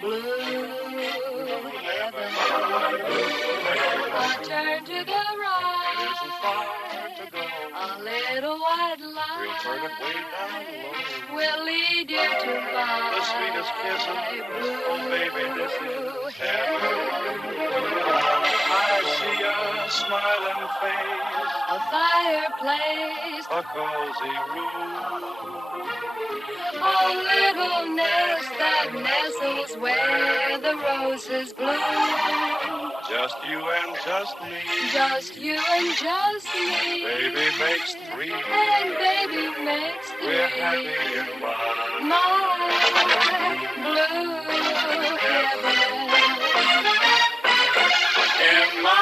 blue heaven. A turn to the right, It isn't far to go. a little white light We'll turn it way down low. will lead you to my The sweetest kissing. blue Oh, baby, this is heaven. I see a smiling face, a fireplace, a cozy room. a little nest that nestles where the roses bloom. Just you and just me. Just you and just me. Baby makes three. And baby makes three. We're happy in My blue heaven. in my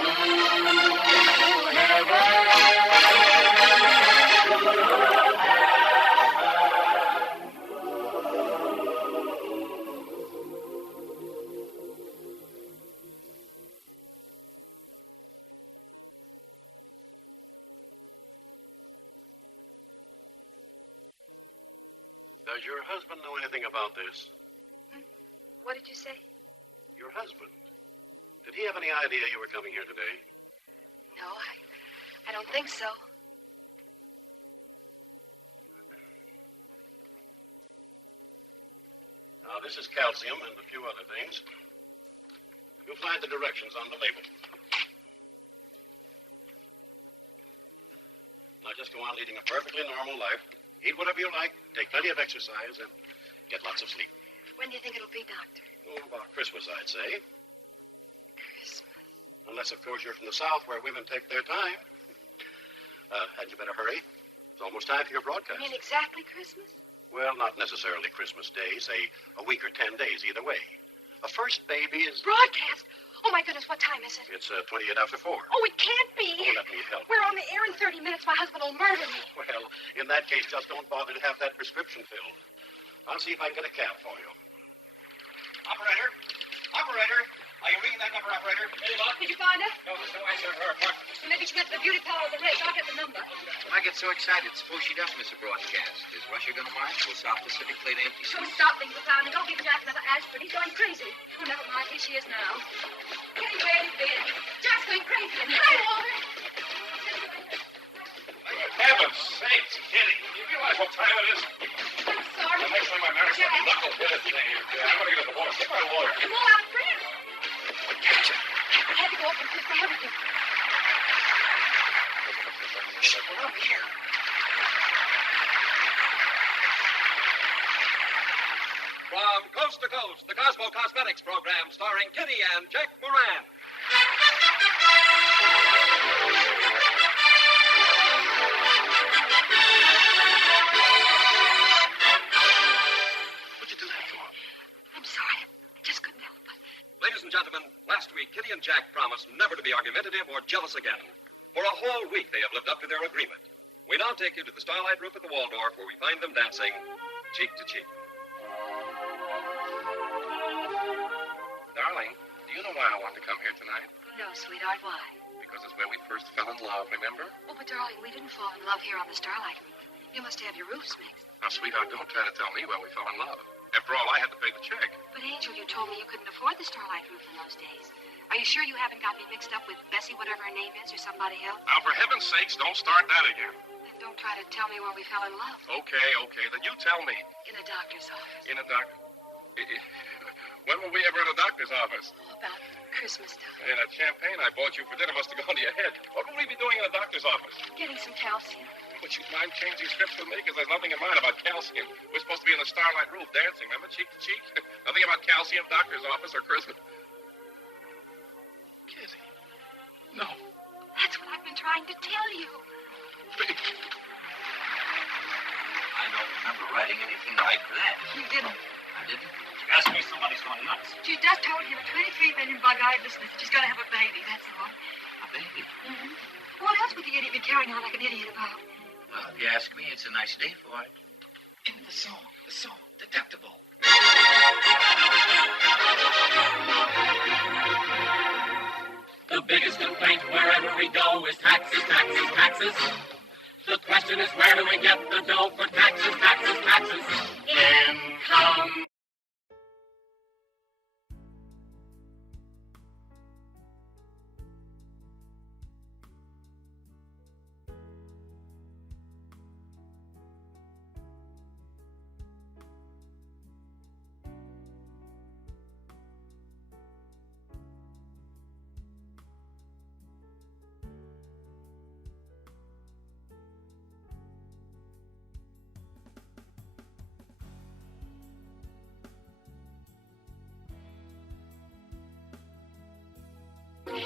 Blue heaven. Does your husband know anything about this? What did you say? Your husband. Did he have any idea you were coming here today? No, I don't think so. Now, this is calcium and a few other things. You'll find the directions on the label. Now, just go on leading a perfectly normal life. Eat whatever you like, take plenty of exercise, and get lots of sleep. When do you think it'll be, Doctor? Oh, about Christmas, I'd say. Christmas. Unless, of course, you're from the South, where women take their time. And you better hurry. It's almost time for your broadcast. You mean exactly Christmas? Well, not necessarily Christmas Day. Say a week or 10 days, either way. A first baby is... Broadcast? Oh, my goodness, what time is it? It's 28 after 4. Oh, it can't be. Oh, let me help. We're on the air in 30 minutes. My husband will murder me. Well, in that case, just don't bother to have that prescription filled. I'll see if I can get a cab for you. Operator! Operator! Are you reading that number, operator? Did you find her? No, there's no answer to her apartment. Maybe she went to the beauty parlor of the race. I'll get the number. I get so excited, suppose she does miss a broadcast. Is Russia going to mind? We'll stop the city clean empty. She'll stop being profound and don't give Jack another aspirin. He's going crazy. Oh, never mind. Here she is now. Kitty, where have you been? Jack's going crazy. Hi, Walter. For heaven's sakes, Kitty. You realize what time it is? I'm sorry. Next time I marry some Jack. knuckleheaded thing. I'm going to get a divorce. Get my lawyer. I'm all out of prayers. I had to go up and kiss my husband. Shit, we're up here. From coast to coast, the Cosmo Cosmetics program starring Kitty and Jack Moran. What'd you do that for? I'm sorry. I just couldn't help it. Ladies and gentlemen, last week Kitty and Jack promised never to be argumentative or jealous again. For a whole week they have lived up to their agreement. We now take you to the starlight roof at the Waldorf where we find them dancing cheek to cheek. Darling, do you know why I want to come here tonight? No, sweetheart, why? Because it's where we first fell in love, remember? Oh, but darling, we didn't fall in love here on the Starlight. You must have your roofs mixed. Now, sweetheart, don't try to tell me where we fell in love. After all, I had to pay the check. But, Angel, you told me you couldn't afford the Starlight roof in those days. Are you sure you haven't got me mixed up with Bessie, whatever her name is, or somebody else? Now, for heaven's sakes, don't start that again. Then don't try to tell me where we fell in love. Okay, then you tell me. In a doctor's office. In a doctor... When were we ever in a doctor's office? Oh, about Christmas time. Hey, that champagne I bought you for dinner must have gone to your head. What would we be doing in a doctor's office? Getting some calcium. Would you mind changing scripts with me? Because there's nothing in mine about calcium. We're supposed to be in the starlight room dancing, remember? Cheek to cheek. Nothing about calcium, doctor's office, or Christmas. Kitty. No. That's what I've been trying to tell you. I don't remember writing anything like that. You didn't. I didn't. Ask me, somebody's going nuts. She just told him 23 million bug-eyed listeners. She's going to have a baby, that's all. A baby? Mm-hmm. What else would the idiot be carrying on like an idiot about? Well, if you ask me, it's a nice day for it. In the so deductible. The biggest complaint wherever we go is taxes, taxes, taxes. The question is, where do we get the dough for taxes, taxes, taxes? Income.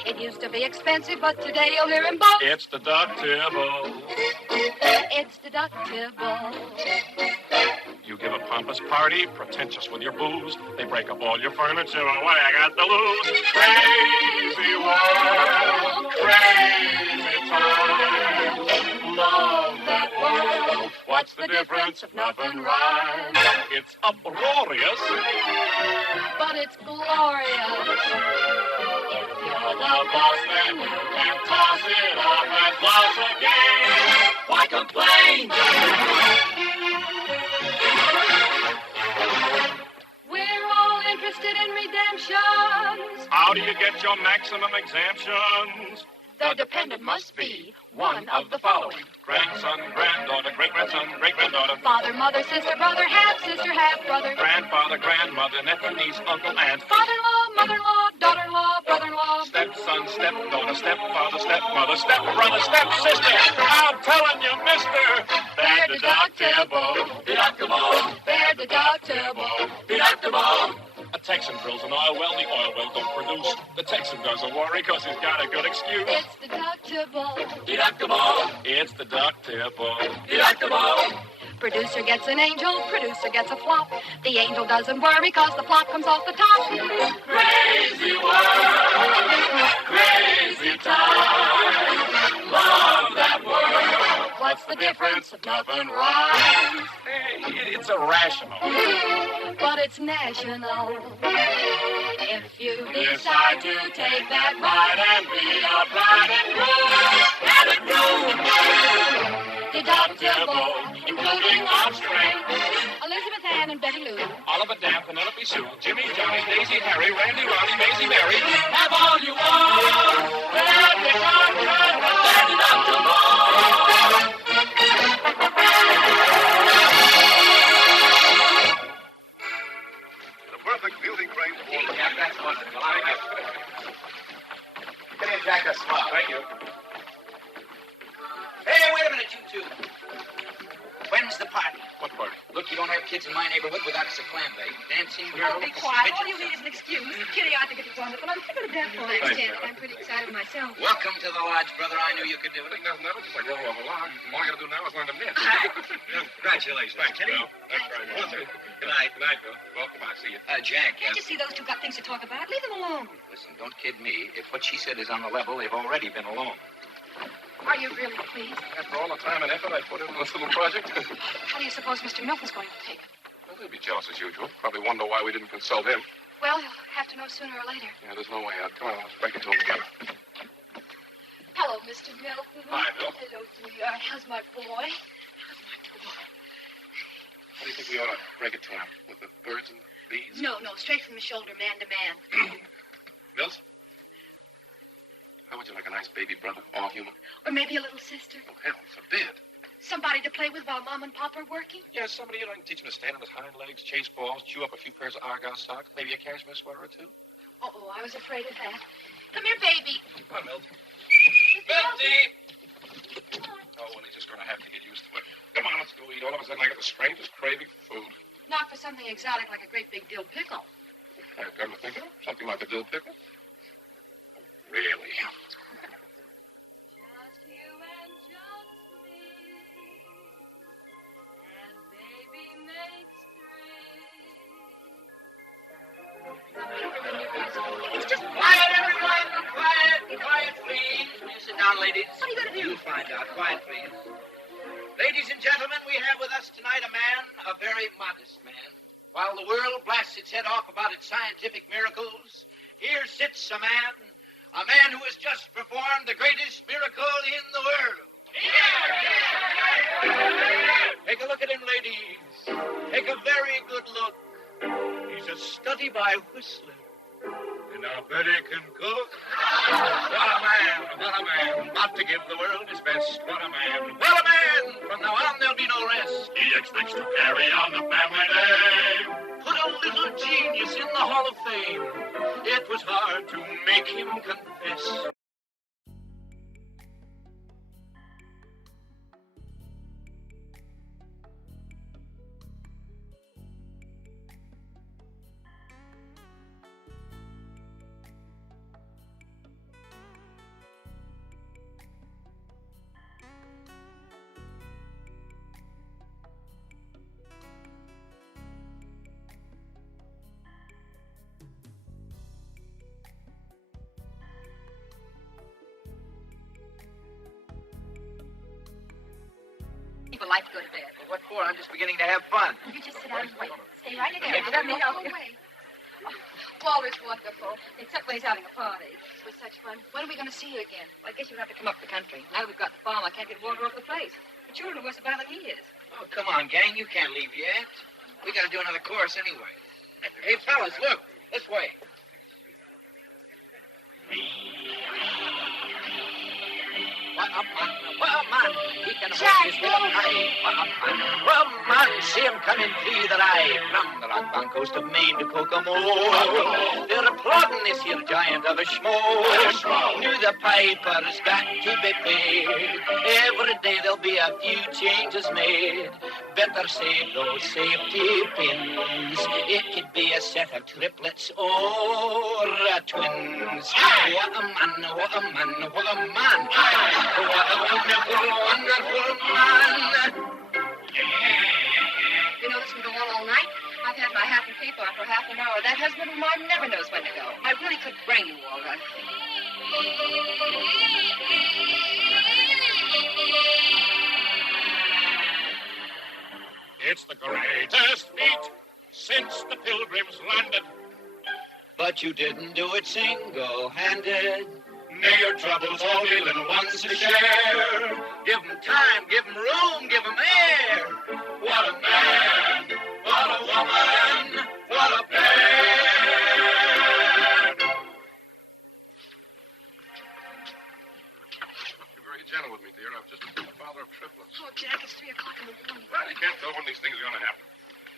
It used to be expensive, but today you'll hear him boast. It's deductible. It's deductible. You give a pompous party, pretentious with your booze. They break up all your furniture. Away, I got the lose. Crazy world, crazy time. Love that world. What's the difference if nothing rhymes? It's uproarious. But it's glorious. If you're the Boss, then you can toss it off and floss again. Why complain? We're all interested in redemptions. How do you get your maximum exemptions? The dependent must be one of the following: Grandson, granddaughter, great-grandson, great-granddaughter. father, mother, sister, brother, half brother. Grandfather, grandmother, nephew, niece, uncle, aunt. Father-in-law, mother-in-law, daughter-in-law, brother-in-law. Stepson, stepdaughter, stepfather, stepmother, stepbrother, stepsister. I'm telling you, mister, they're deductible. Deductible. They're deductible. Deductible. A Texan drills an oil well, the oil well don't produce. The Texan doesn't worry because he's got a good excuse. It's deductible. Deductible. It's deductible. Deductible. Producer gets an angel, producer gets a flop. The angel doesn't worry because the flop comes off the top. Crazy world, crazy time. Love that world. What's the difference if nothing rhymes? Hey, it's irrational. But it's national. If you decide to take that ride and be a bride and groom, deductible, including offspring, Elizabeth Ann and Betty Lou, Oliver Dan, Penelope Sue, Jimmy, Johnny, Daisy, Harry, Randy, Ronnie, Maisie, Mary. Have all you want. They're deductible. They're deductible. Perfect beauty crane. Jack, that's wonderful. Give me a Jack a smile. Thank you. Hey, wait a minute, you two. When's the party? What party? Look, you don't have kids in my neighborhood without us a clam bake. Dancing girls. Oh, be quiet. All you midgets. need is an excuse. Kitty, I think it's wonderful. I'm sick of the dance hall. I understand it. I'm pretty excited myself. Welcome to the lodge, brother. I knew you could do I it. think nothing of it. Just like roll off a log. All I gotta do now is learn to knit. Congratulations, Thanks, Kitty. Bill. That's right. Good night. Good night, Bill. Well, goodbye. See you. Jack, Can't you see those two got things to talk about? Leave them alone. listen, don't kid me. If what she said is on the level, they've already been alone. Are you really pleased? After all the time and effort I put into this little project, How do you suppose Mr. Milton's going to take it? well, he'll be jealous as usual. Probably wonder why we didn't consult him. Well, he'll have to know sooner or later. Yeah, there's no way out. Come on, let's break it to him together. Hello, Mr. Milton. Hi, Bill. Hello, sweetheart. How's my boy? How do you think we ought to break it to him? With the birds and bees? No, straight from the shoulder, man to man. Mills? How would you like a nice baby brother, all human? Or maybe a little sister. Oh, heaven forbid. Somebody to play with while Mom and Pop are working. Yeah, somebody, you know, can teach him to stand on his hind legs, chase balls, chew up a few pairs of argyle socks, maybe a cashmere sweater or two. Oh, I was afraid of that. Come here, baby. Come on, Milton. Milty! Oh, well, he's just going to have to get used to it. Come on, let's go eat. All of a sudden, I got the strangest craving for food. Not for something exotic like a great big dill pickle. I've got to think of something like a dill pickle. Really? It's just Quiet, everyone! Quiet, please. Will you sit down, ladies? What are you going to do? You'll find out. Quiet, please. Ladies and gentlemen, we have with us tonight a man, a very modest man. While the world blasts its head off about its scientific miracles, here sits a man who has just performed the greatest miracle in the world. Take a look at him, ladies. Take a very good look. He's a study by whistling. And I bet he can cook. What a man, what a man. Not to give the world his best. What a man, what a man. From now on, there'll be no rest. He expects to carry on the family name. Put a little genius in the Hall of Fame. It was hard to make him confess. like to go to bed. What for? I'm just beginning to have fun. You just sit down and wait. Stay right there. Maybe let me help you. Walter's wonderful, except when he's having a party. This was such fun. When are we going to see you again? Well, I guess you'll have to come up the country. Now that we've got the farm, I can't get Walter off the place. The children are worse about than he is. Oh, come on, gang. You can't leave yet. We got to do another course anyway. Hey, fellas, look. This way. Well, man, he can hold his head up high. Well, man, see him coming through the eye. From the rock bound coast of Maine to Kokomo. They're applauding this here giant of a schmo. Knew the piper's got to be paid. Every day there'll be a few changes made. Better save those safety pins. It could be a set of triplets or a twins. What a man, what a man, what a man. What a wonderful, wonderful man. You know, this can go on all night. I've had my happy people after half an hour. That husband of mine never knows when to go. I really could bring you, Walter. It's the greatest feat since the Pilgrims landed. But you didn't do it single-handed. Nay, your troubles all be little ones to share. Give 'em time, give 'em room, give 'em air. What a man, what a woman, what a pair. You're very gentle with me, dear. I'm just a father of triplets. Oh, Jack, it's 3 o'clock in the morning. Well, you can't tell when these things are going to happen.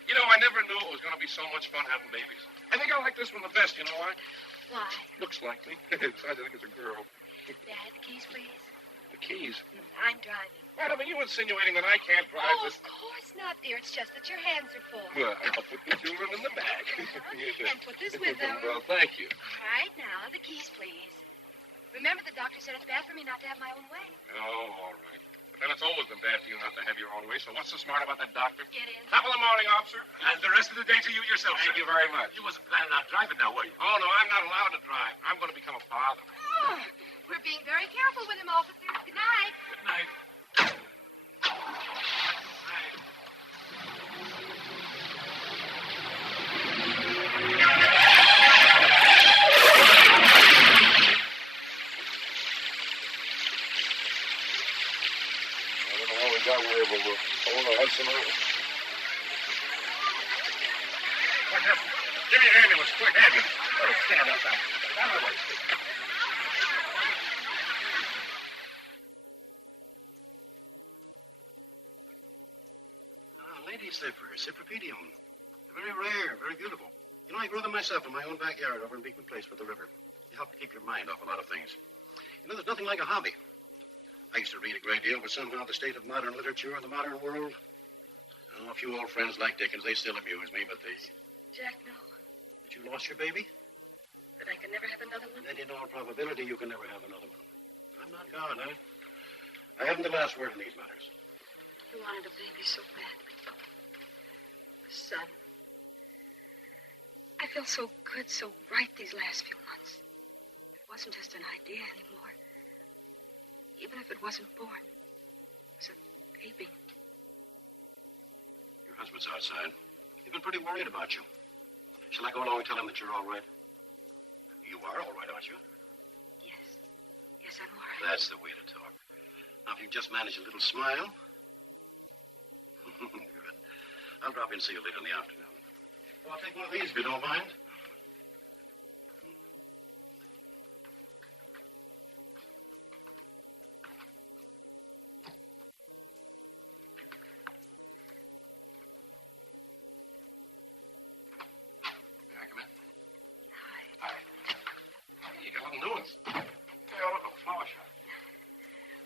You know, I never knew it was going to be so much fun having babies. I think I like this one the best, you know why? Why? Looks like me. I think it's a girl. Dad, the keys, please. The keys. I'm driving. Adam, are you insinuating that I can't drive Oh, this? of course not, dear. It's just that your hands are full. Well, I'll put the children in the bag. And put this with them. Well, thank you. All right, now, the keys, please. Remember, the doctor said it's bad for me not to have my own way. Oh, all right. Then it's always been bad for you not to have your own way, so what's so smart about that doctor? Get in. Top of the morning, officer. And the rest of the day to you yourself, Thank you very much. You wasn't planning on driving now, were you? Oh, no, I'm not allowed to drive. I'm going to become a father. Oh, we're being very careful with him, officer. Good night. Good night. Got away, but I want to have some over. Give me an ambulance, quick, ambulance. Stand up now. Stand up. Lady ᖴ𝖚ഃ�. Very rare, very beautiful. You know, I grow them myself in my own backyard over in Beacon Place with the river. They help to keep your mind off a lot of things. You know, there's nothing like a hobby. I used to read a great deal, but somehow the state of modern literature, the modern world, a few old friends like Dickens, they still amuse me, but they... Jack, no. But you lost your baby? But I can never have another one. And in all probability, you can never have another one. I'm not God. I haven't the last word in these matters. I wanted a baby so badly. A son. I felt so good, so right these last few months. It wasn't just an idea anymore. Even if it wasn't born, it was a baby. Your husband's outside. They've been pretty worried about you. Shall I go along and tell him that you're all right? You are all right, aren't you? Yes. Yes, I'm all right. That's the way to talk. Now, if you just manage a little smile. Good. I'll drop in and see you later in the afternoon. I'll take one of these if you don't mind.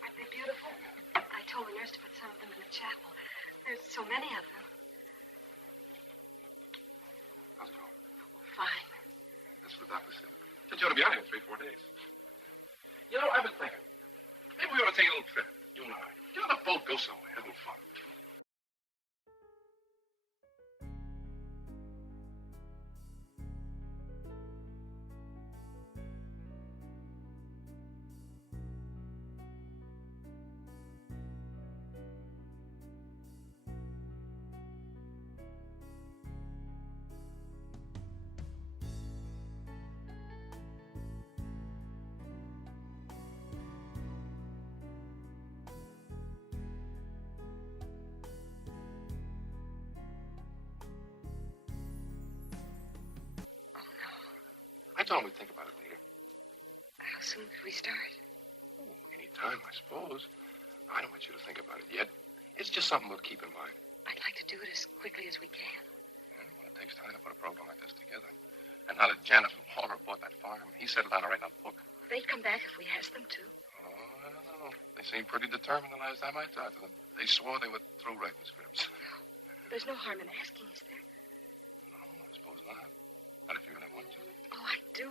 Aren't they beautiful? I told the nurse to put some of them in the chapel. There's so many of them. Let's go. Fine. That's what the doctor said. Said you ought to be out here in 3-4 days. You know, I've been thinking. Maybe we ought to take a little trip, you and I. Get on a boat, go somewhere, have a little fun. time we think about it, dear? How soon could we start? Any time, I suppose. I don't want you to think about it yet. It's just something we'll keep in mind. I'd like to do it as quickly as we can. It takes time to put a program like this together. And now that Janet from Holler bought that farm, he settled down to write another book. They'd come back if we asked them to. Oh, I don't know. They seemed pretty determined the last time I talked to them. They swore they would throw writing scripts. No, there's no harm in asking, is there? No, I suppose not. Not if you really want to. Oh, I do.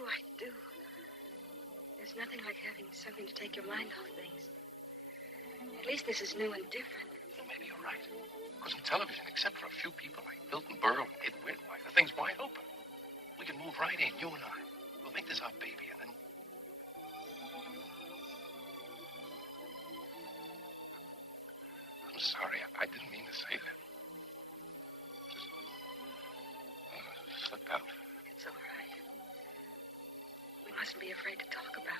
There's nothing like having something to take your mind off things. At least this is new and different. Well, maybe you're right. Because in television, except for a few people like Milton Berle and Ed Wainwright, the thing's wide open. We can move right in, you and I. We'll make this our baby, and then... I'm sorry, I didn't mean to say that. Just slipped out. It's all right. We mustn't be afraid to talk about it.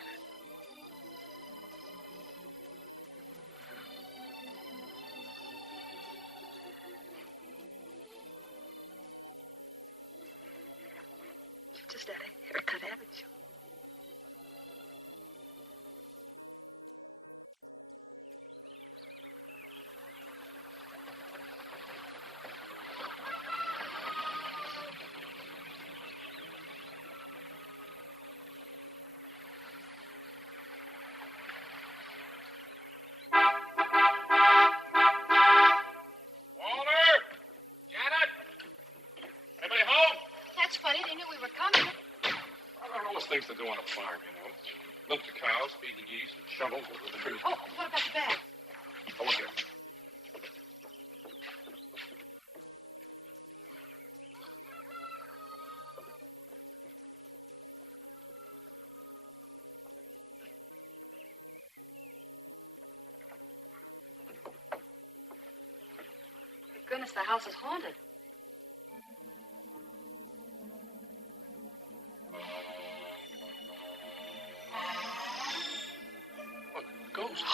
You've just had a haircut, haven't you? Walter! Janet! Anybody home? That's funny. They knew we were coming. There are always things to do on a farm, you know. Milk the cows, feed the geese, shovel the dirt. Oh, what about the bag? Oh, look here. Goodness, the house is haunted. Look, a ghost.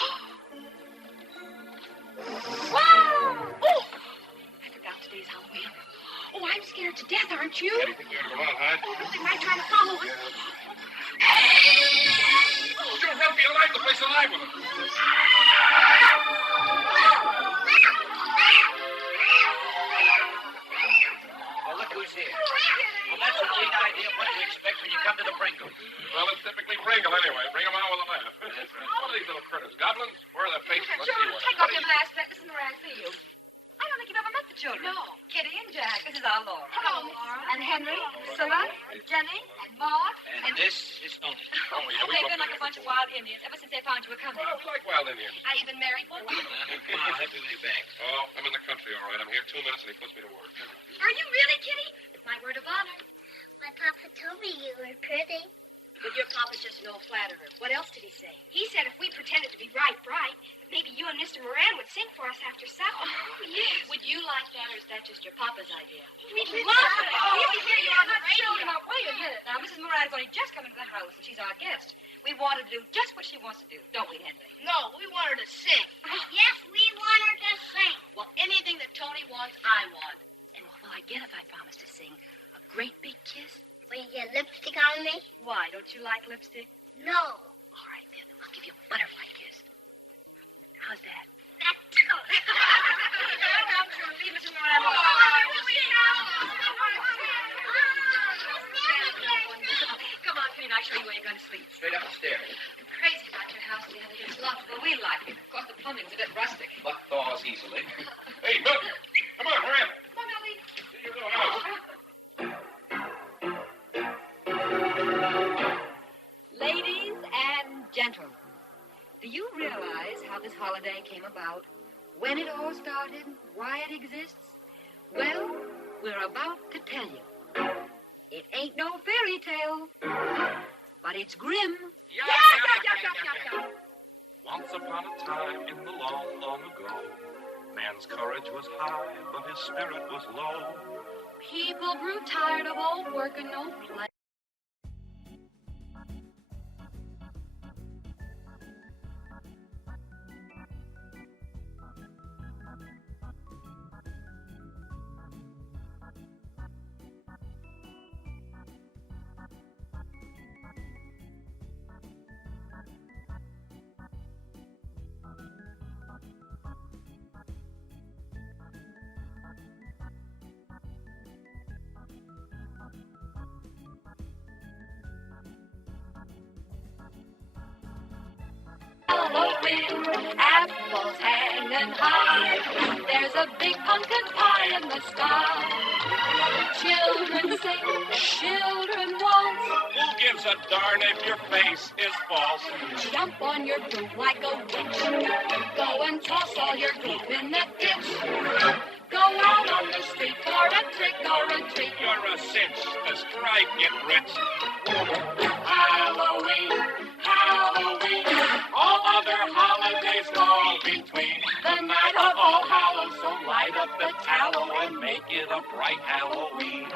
Wow! Oh! I forgot today's Halloween. Oh, I'm scared to death, aren't you? Anything you want to go out, hide? They might try to follow us. Sure, run for your life. The place alive with them. Well, look who's here. Well, that's a neat idea of what to expect when you come to the Pringle. Well, it's typically Pringle anyway. Bring them on with a laugh. What are these little critters? Goblins? Where are their faces? Let's see Children, what... take off your mask. This is Moran for you. I don't think you've ever met the children. No. Kitty and Jack. This is our Laura. Hello, Laura. And Henry, Priscilla, Jenny, and Maud. And this is Tony. Oh, yeah, They've been like a bunch of wild Indians ever since they found you were coming. Well, we like wild Indians. I even married one. Come on, let me lay back. Oh, I'm in the country, all right. I'm here 2 minutes and he puts me to work. Are you really, Kitty? My word of honor. My papa told me you were pretty. But your papa's just an old flatterer. What else did he say? He said if we pretended to be bright, maybe you and Mr. Moran would sing for us after supper. Oh, yes. Would you like that, or is that just your papa's idea? We'd love it. We would hear you on the radio. Now, wait a minute. Now, Mrs. Moran's only just come into the house, and she's our guest. We want her to do just what she wants to do, don't we, Henry? No, we want her to sing. Yes, we want her to sing. Well, anything that Tony wants, I want. And what will I get if I promise to sing a great big kiss? Will you get lipstick on me? Why, don't you like lipstick? No. All right, then. I'll give you a butterfly kiss. How's that? That's good. I'm sure. Leave Mrs. Moran alone. Come on, Queen. I'll show you where you're going to sleep. Straight up the stairs. Crazy about your house, dear. It's lovely. Well, we like it. Of course, the plumbing's a bit rustic. Buck thaws easily. Hey, Milk! Come on, hurry up! Come on, Ellie. See your little house. Ladies and gentlemen, do you realize how this holiday came about? When it all started? Why it exists? Well, we're about to tell you. It ain't no fairy tale, but it's grim. Once upon a time in the long, long ago, man's courage was high, but his spirit was low. People grew tired of all work and no play. Halloween. Apples hanging high. There's a big pumpkin pie in the sky. Children sing, children waltz. Who gives a darn if your face is false? Jump on your broom like a witch. Go and toss all your glue in the ditch. Go out on the street for a trick or a treat. You're a cinch, the strike get rich. Halloween, Halloween. All other holidays fall between. The night of All Hallows, so light up the tallow and make it a bright Halloween.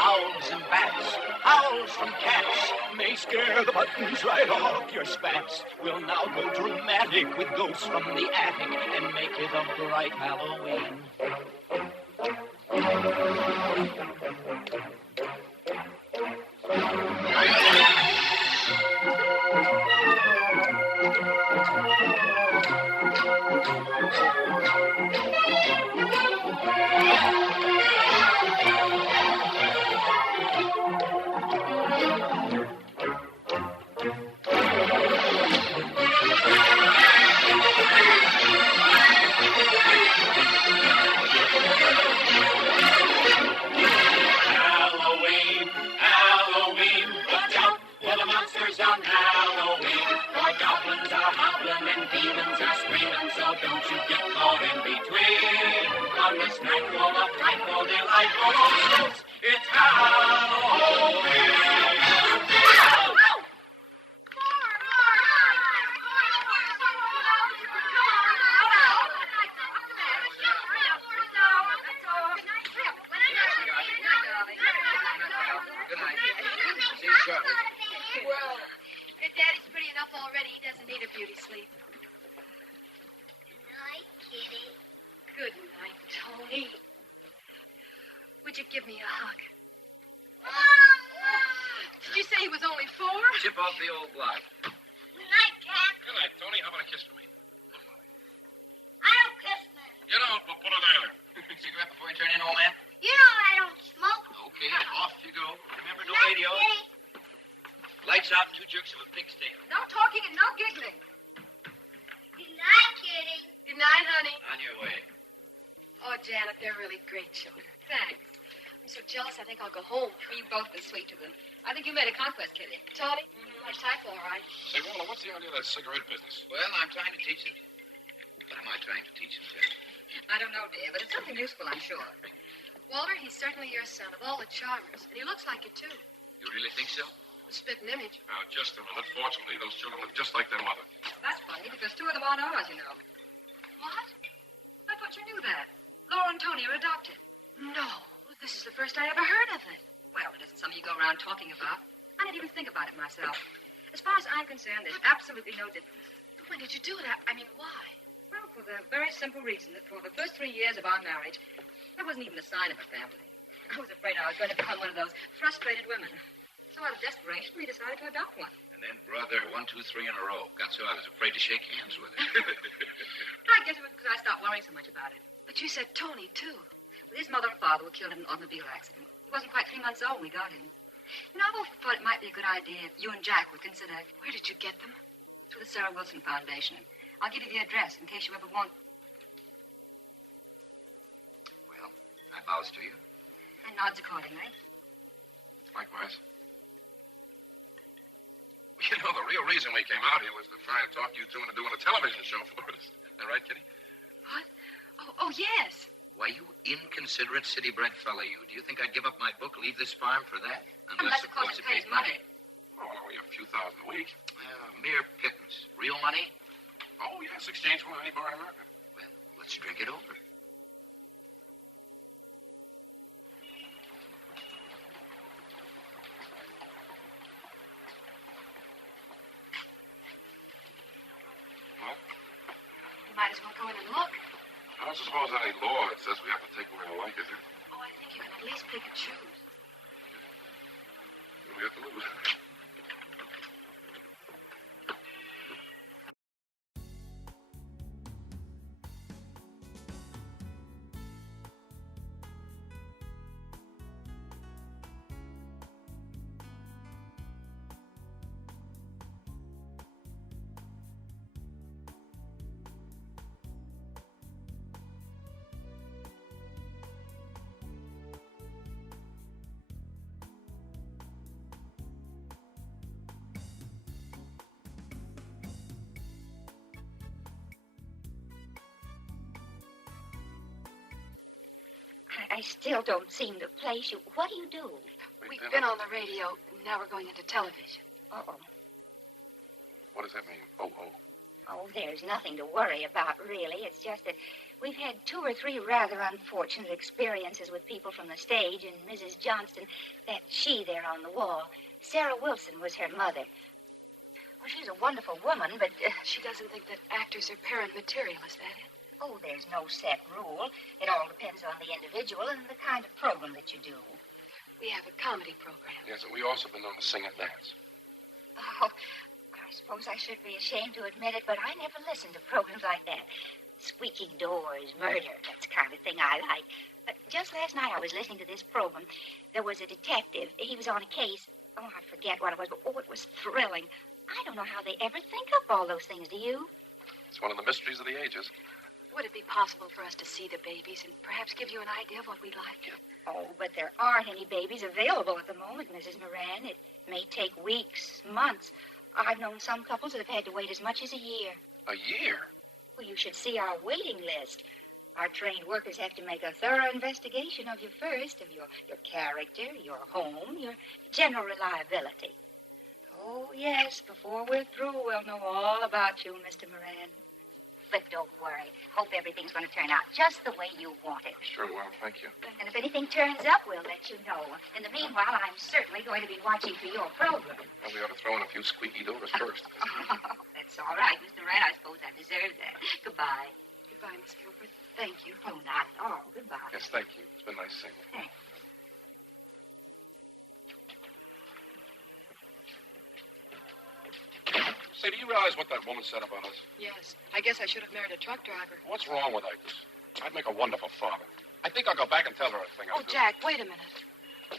Owls and bats, howls from cats may scare the buttons right off your spats. We'll now go dramatic with ghosts from the attic and make it a bright Halloween. Halloween, Halloween. Watch out for the monsters on Halloween. For goblins are hobbling and demons are screaming, so don't you get caught in between. On this night full of frightful, delightful ghosts, it's Halloween. Well, your daddy's pretty enough already. He doesn't need a beauty sleep. Good night, Kitty. Good night, Tony. Would you give me a hug? Did you say he was only 4? Chip off the old block. Good night, Cap. Good night, Tony. How about a kiss for me? I don't kiss them. You don't, but put it there. Cigarette before you turn in, old man? You know I don't smoke. Okay, off you go. Remember, no Night, radio. Kitty. Lights out and 2 jerks of a pink stick. No talking and no giggling. Good night, Kitty. Good night, honey. On your way. Oh, Janet, they're really great children. Thanks. I'm so jealous, I think I'll go home. You've both been sweet to them. I think you made a conquest, Kitty. Tony, much time for, all right? Say, Walter, what's the idea of that cigarette business? Well, I'm trying to teach it. What am I trying to teach it, Jack? I don't know, dear, but it's something useful, I'm sure. Walter, he's certainly your son, of all the charmers. And he looks like you, too. You really think so? Spit an image. Now, just unfortunately, those children look just like their mother. That's funny, because 2 of them aren't ours, you know. What? I thought you knew that. Laura and Tony are adopted. No, this is the first I ever heard of it. Well, it isn't something you go around talking about. I didn't even think about it myself. As far as I'm concerned, there's absolutely no difference. When did you do it? I mean, why? Well, for the very simple reason that for the first 3 years of our marriage, there wasn't even a sign of a family. I was afraid I was going to become one of those frustrated women. So out of desperation, we decided to adopt one. And then brother, 1, 2, 3 in a row. Got so I was afraid to shake hands with it. I guess it was because I stopped worrying so much about it. But you said Tony, too. His mother and father were killed in an automobile accident. He wasn't quite 3 months old when we got him. You know, I've always thought it might be a good idea if you and Jack would consider... Where did you get them? Through the ▴𝖚WHO Foundation. I'll give you the address in case you ever want... Well, my vows to you. And nods accordingly. Likewise. You know, the real reason we came out here was to try and talk you two into doing a television show for us. Is that right, Kitty? What? Oh, yes. Why, you inconsiderate city-bred fella, you. Do you think I'd give up my book, leave this farm for that? Unless, of course, it pays money. Oh, only a few thousand a week. Well, mere pittance. Real money? Oh, yes, exchange for any bar in America. Well, let's drink it over. Might as well go in and look. I don't suppose any law that says we have to take what we like, is there? Oh, I think you can at least pick and choose. We have to lose. still don't seem to place you. What do you do? We've been on the radio, and now we're going into television. Uh-oh. What does that mean? Oh. Oh, there's nothing to worry about, really. It's just that we've had 2 or 3 rather unfortunate experiences with people from the stage, and Mrs. Johnston, that she there on the wall, ᖴ𝖚wilson was her mother. Well, she's a wonderful woman, but... She doesn't think that actors are parent material, is that it? Oh, there's no set rule. It all depends on the individual and the kind of program that you do. We have a comedy program. Yes, and we also been known to sing and dance. Oh, I suppose I should be ashamed to admit it, but I never listened to programs like that. Squeaking doors, murder, that's the kind of thing I like. But just last night I was listening to this program. There was a detective. He was on a case. Oh, I forget what it was, but oh, it was thrilling. I don't know how they ever think up all those things, do you? It's one of the mysteries of the ages. Would it be possible for us to see the babies and perhaps give you an idea of what we'd like? Oh, but there aren't any babies available at the moment, Mrs. Moran. It may take weeks, months. I've known some couples that have had to wait as much as a year. A year? Well, you should see our waiting list. Our trained workers have to make a thorough investigation of you first, of your character, your home, your general reliability. Oh, yes, before we're through, we'll know all about you, Mr. Moran. But don't worry. Hope everything's going to turn out just the way you want it. Sure will, thank you. And if anything turns up, we'll let you know. In the meanwhile, I'm certainly going to be watching for your program. Well, we ought to throw in a few squeaky doors first. Oh, that's all right, Mr. Moran. I suppose I deserve that. Goodbye. Goodbye, Miss Gilbert. Thank you. Oh, not at all. Goodbye. Yes, thank you. It's been nice singing. Thanks. Say, do you realize what that woman said about us? Yes. I guess I should have married a truck driver. What's wrong with Agnes? I'd make a wonderful father. I think I'll go back and tell her a thing or Oh, two. Jack, wait a minute.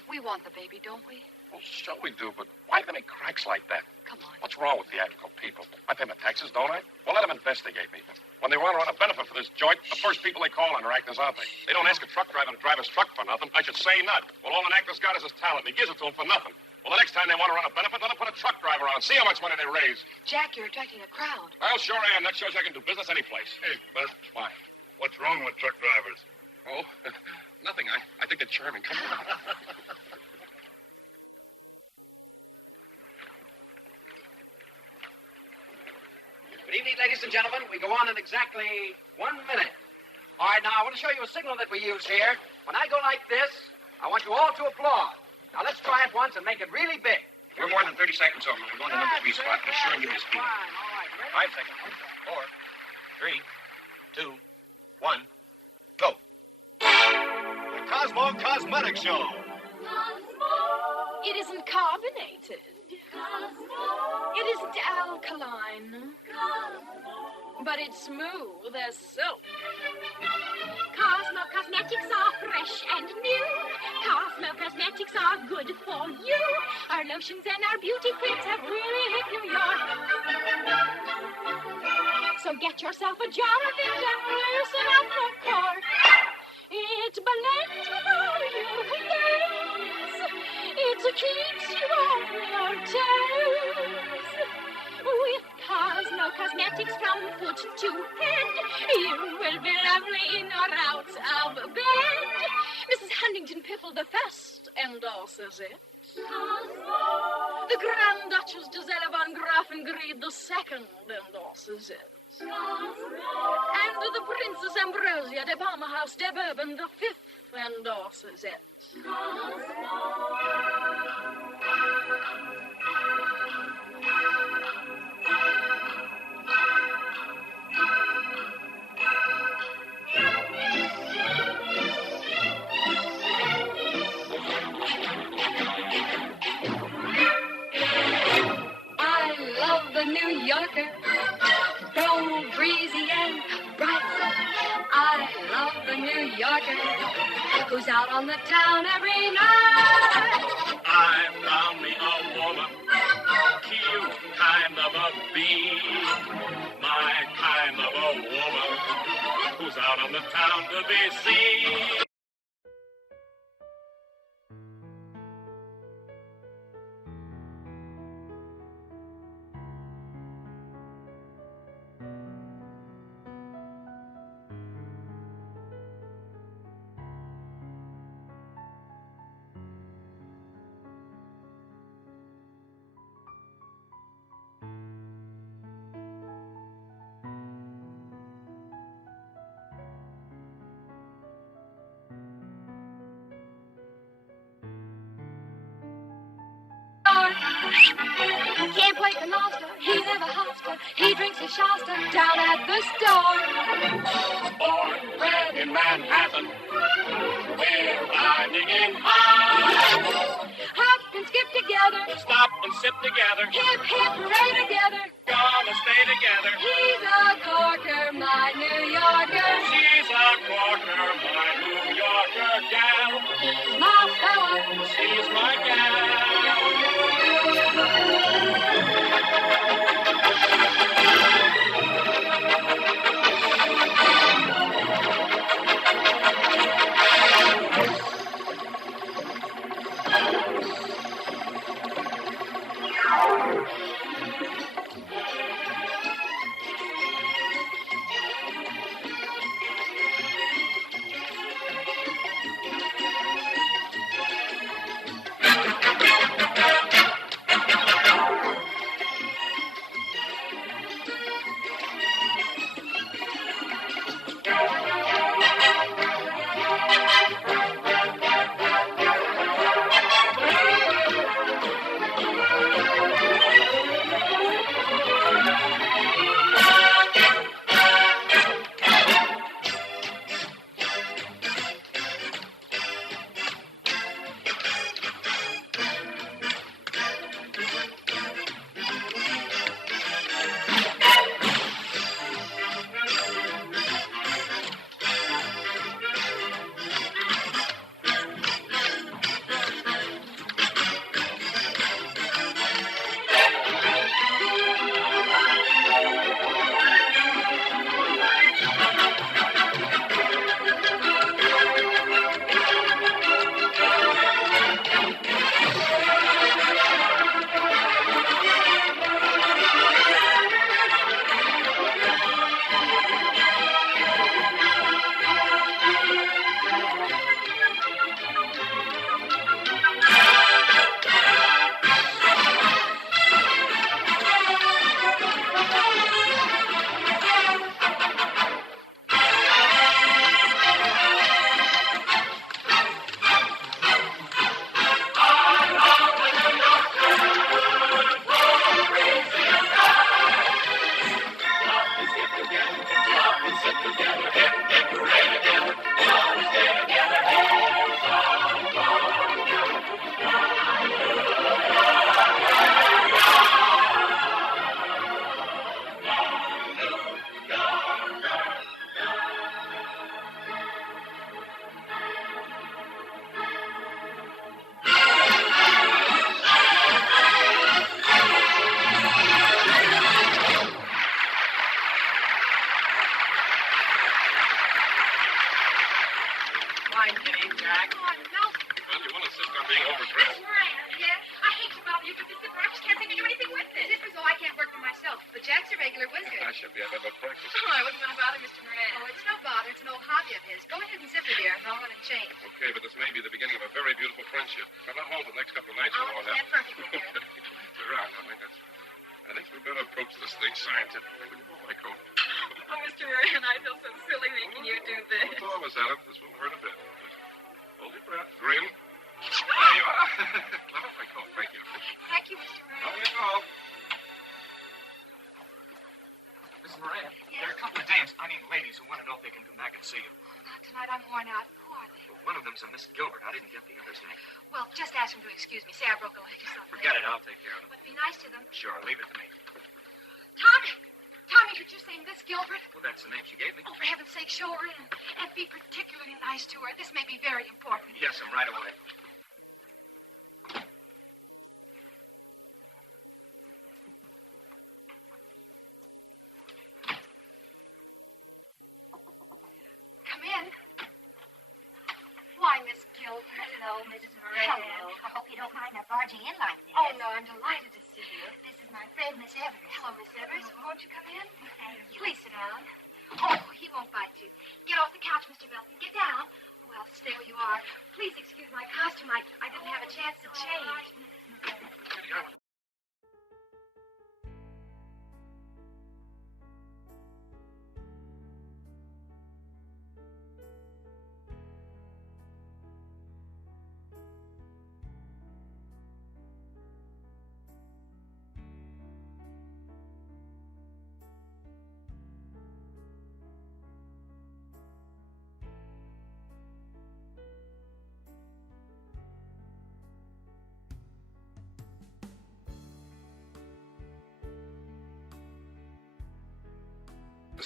We want the baby, don't we? Well, sure we do, but why do they make cracks like that? Come on. What's wrong with theatrical people? I pay my taxes, don't I? Well, let them investigate me. When they want to run a benefit for this joint, the first people they call on are actors, aren't they? They don't ask a truck driver to drive his truck for nothing. I should say not. Well, all an actor's got is his talent. He gives it to him for nothing. Well, the next time they want to run a benefit, let them put a truck driver on. See how much money they raise. Jack, you're attracting a crowd. Well, sure I am. That shows I can do business any place. Hey, Bert. Why? What's wrong with truck drivers? Oh, nothing. I think they're charming. Come on. Good evening, ladies and gentlemen. We go on in exactly 1 minute. All right, now, I want to show you a signal that we use here. When I go like this, I want you all to applaud. Now, let's try it once and make it really big. We're more than 30 seconds over. We're going to number 3 spot. Be sure and give us speed. Fine, all right. 5 seconds. 4, 3, 2, 1, go. The Cosmo Cosmetic Show. Cosmo. It isn't carbonated. Cosmo. It isn't alkaline. Cosmo. But it's smooth as silk. Cosmo Cosmetics are fresh and new. Cosmo Cosmetics are good for you. Our lotions and our beauty creams have really hit New York. So get yourself a jar of it and loosen up the cork. It blends with all your days. It keeps you on your toes. With Cosmo Cosmetics from foot to head, you will be lovely in or out of bed. Mrs. Huntington Piffle the First endorses it. Cosmo. The Grand Duchess Gisela von Grafenried the Second endorses it. Cosmo. And the Princess Ambrosia de Palmerhouse de Bourbon the Fifth endorses it. Cosmo. The New Yorker, so breezy and bright. I love the New Yorker, who's out on the town every night. I found me a woman, cute kind of a bee. My kind of a woman, who's out on the town to be seen. Quaker Noster, he never hoster. He drinks his Shasta down at the store. Born, bred in Manhattan, we're riding in high. Hop and skip together, Stop and sip together, hip, hip, hooray together. gonna stay together. He's a corker, my New Yorker. She's a corker, my New Yorker gal. He's my fella. She's my gal.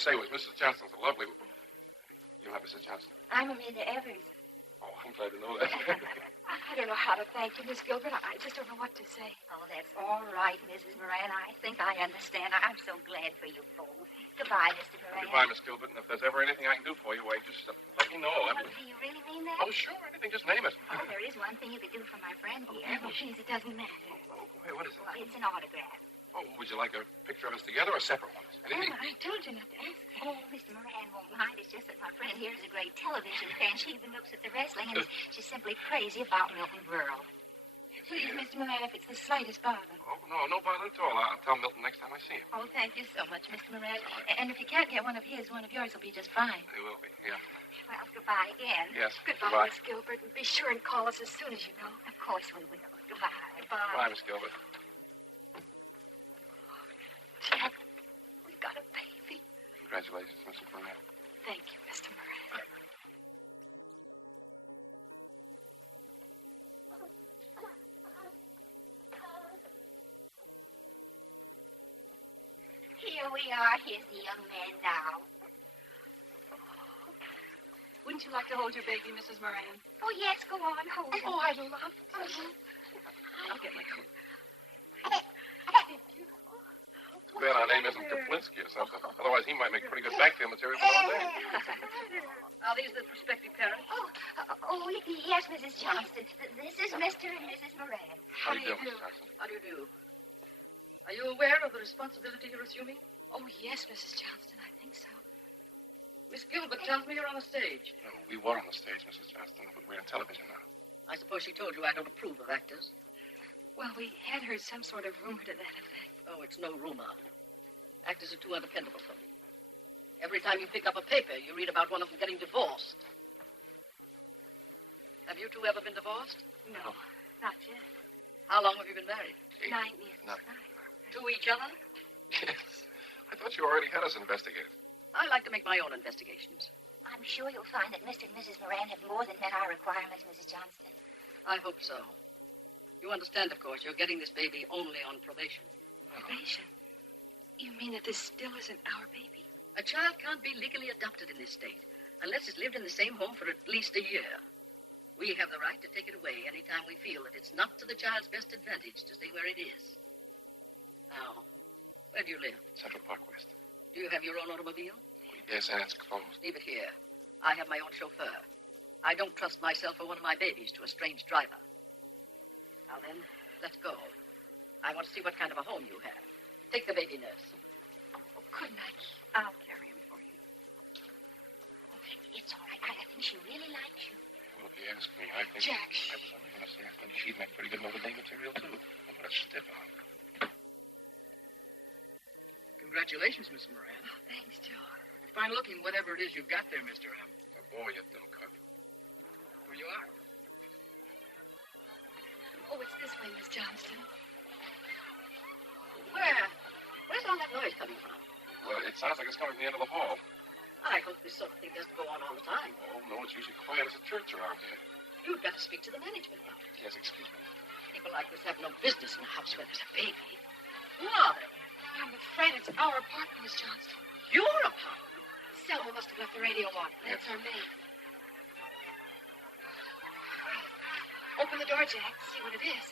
say was Mrs. Johnston's a lovely... You know Mrs. Johnston? I'm Amelia Evers. Oh, I'm glad to know that. I don't know how to thank you, Miss Gilbert. I just don't know what to say. Oh, that's all right, Mrs. Moran. I think I understand. I'm so glad for you both. Goodbye, Mr. Moran. Goodbye, Miss Gilbert. And if there's ever anything I can do for you, wait, just let me know. Do you really mean that? Oh, sure. Anything. Just name it. Oh, there is one thing you could do for my friend here. Please, it doesn't matter. Hey, what is it? Well, it's an autograph. Oh, would you like a picture of us together or separate ones? Anything? I told you not to ask that. Oh, Mr. Moran won't mind. It's just that my friend here is a great television fan. She even looks at the wrestling, and she's simply crazy about Milton Berle. Please, Mr. Moran, if it's the slightest bother. Oh, no bother at all. I'll tell Milton next time I see him. Oh, thank you so much, Mr. Moran. And if you can't get one of his, one of yours will be just fine. They will be, yeah. Well, goodbye again. Yes, Goodbye, Miss Gilbert. Be sure and call us as soon as you know. Of course we will. Goodbye. Goodbye, Miss Gilbert. Jack, we've got a baby. Congratulations, Mr. Moran. Thank you, Mr. Moran. Here we are. Here's the young man now. Wouldn't you like to hold your baby, Mrs. Moran? Oh, yes, go on. Hold it. Oh, I'd love to. Too bad our name isn't Kaplinsky or something. Otherwise, he might make pretty good backfield material for our name. Are these the prospective parents? Oh, yes, Mrs. Johnston. This is Mr. and Mrs. Moran. How do you do, Mrs. Johnston? How do you do? Are you aware of the responsibility you're assuming? Oh, yes, Mrs. Johnston, I think so. Miss Gilbert tells me you're on the stage. No, we were on the stage, Mrs. Johnston, but we're on television now. I suppose she told you I don't approve of actors. Well, we had heard some sort of rumor to that effect. Oh, it's no rumor. Actors are too undependable. Every time you pick up a paper, you read about one of them getting divorced. Have you two ever been divorced? No, not yet. How long have you been married? 9 years. 9. To each other? Yes. I thought you already had us investigated. I like to make my own investigations. I'm sure you'll find that Mr. and Mrs. Moran have more than met our requirements, Mrs. Johnston. I hope so. You understand, of course, you're getting this baby only on probation. Probation? You mean that this still isn't our baby? A child can't be legally adopted in this state unless it's lived in the same home for at least a year. We have the right to take it away anytime we feel that it's not to the child's best advantage to stay where it is. Now, where do you live? Central Park West. Do you have your own automobile? Yes, and it's closed. Leave it here. I have my own chauffeur. I don't trust myself or one of my babies to a strange driver. Now then, let's go. I want to see what kind of a home you have. Take the baby, nurse. Couldn't I? I'll carry him for you. It's all right. I think she really likes you. Oh, yes, I think... Jack. Yes, I think she'd make pretty good Notre Dame material, too. Put a step on. Congratulations, Miss Moran. Oh, thanks, Joe. Fine looking, whatever it is you've got there, Mr. Oh, you do, God. There you are. Oh, it's this way, Miss Johnston. Where's all that noise coming from? Well, it sounds like it's coming from the end of the hall. I hope this sort of thing doesn't go on all the time. Oh, no, it's usually quiet as a church around here. You'd better speak to the management. Yes, excuse me. People like this have no business in a house where there's a baby. No. I'm afraid it's our apartment, Miss Johnston. Your apartment? Selma must have left the radio on. That's our maid. Open the door, Jack. See what it is.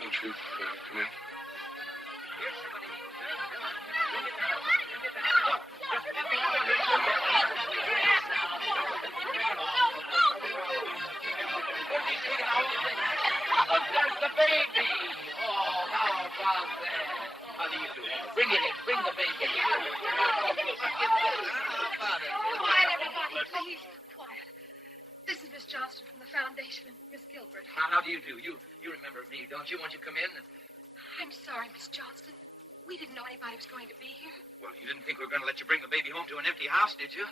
Won't you come in? That's the baby. Oh, how about that? How do you do? Bring it in. Bring the baby. How about it? Quiet, everybody, please. Quiet. This is Miss Johnston from the foundation, Miss Gilbert. How do you do? You remember me, don't you? Won't you come in? I'm sorry, Miss Johnston. We didn't know anybody was going to be here. Well, you didn't think we were going to let you bring the baby home to an empty house, did you?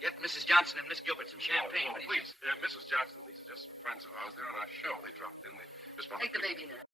Get Mrs. Johnson and Miss Gilbert some champagne. Oh, please, Mrs. Johnson, these are just friends of ours. They're on our show. They dropped in. They just want Take the baby now.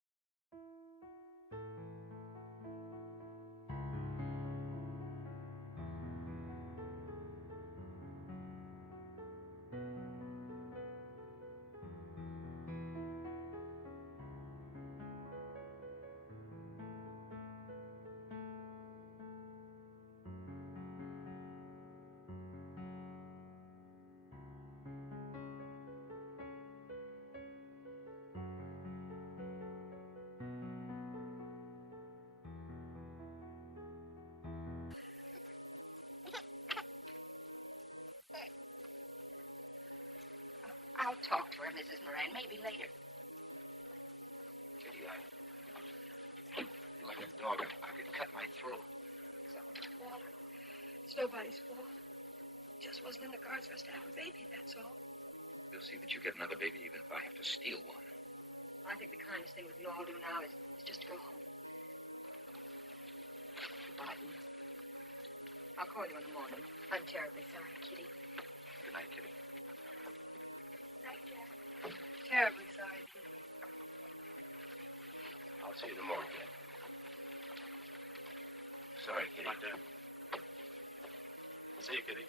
I'll talk to her, Mrs. Moran, maybe later. Kitty, like a dog, I could cut my throat. It's nobody's fault. It just wasn't in the cards for us to have a baby, that's all. You'll see that you get another baby even if I have to steal one. I think the kindest thing we can all do now is just go home. I'll call you in the morning. I'm terribly sorry, Kitty. Good night, Kitty. Terribly sorry. I'll see you in the morning. Sorry, Kitty. Right there. See you, Kitty.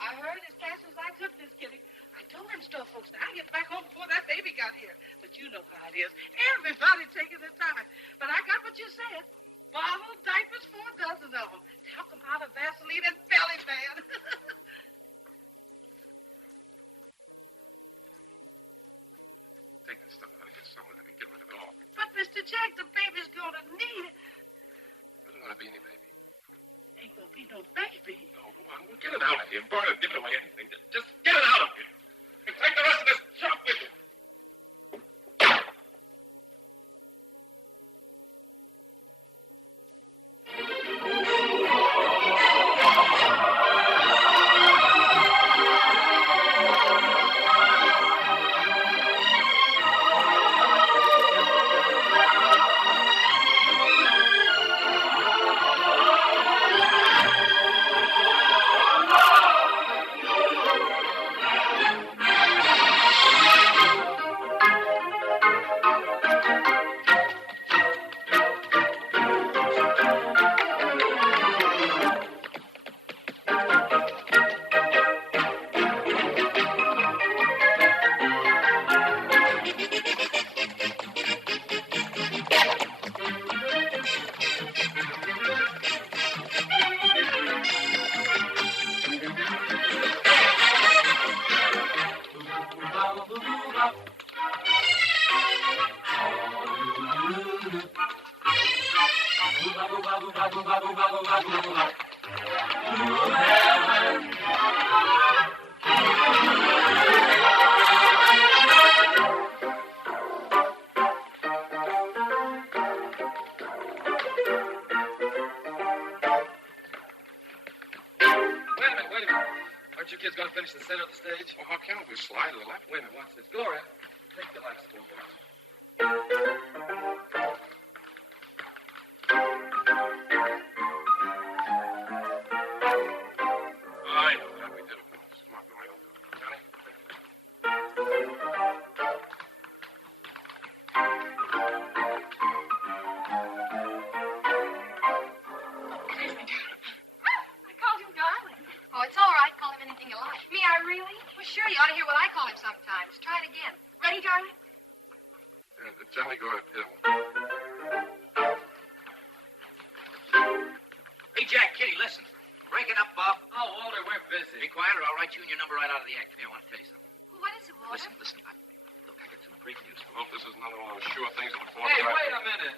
I heard as fast as I could, Miss Kitty. I told them store folks that I'd get back home before that baby got here. But you know how it is. Everybody taking their time. But I got what you said. Bottle diapers, 4 dozen of them. To help them out of Vaseline and belly band. Take this stuff and get something and get rid of it all. But, Mr. Jack, the baby's going to need it. I don't want to be any baby. Ain't going to be no baby. Get it out of here. Burn it, give it away, anything. Just get it out of here. You take the rest of this junk with you. Aren't you kids going to finish the center of the stage? Well, how can we slide to the left? Wait a minute, watch this. Gloria, take the left. I know that we did it. Come on, right over. Johnny? I called him darling. Oh, it's all right. Call him anything you like. Me, I really? Well, sure, you ought to hear what I call him sometimes. Try it again. Ready, darling? Johnny, go ahead. Hey, Jack, Kitty, listen. Break it up, Bob. Oh, Walter, we're busy. Be quiet or I'll write you and your number right out of the act. I want to tell you something. What is it, Walter? Listen. Look, I got some great news. Hope this is another one of those sure things in the fourth. Hey, wait a minute.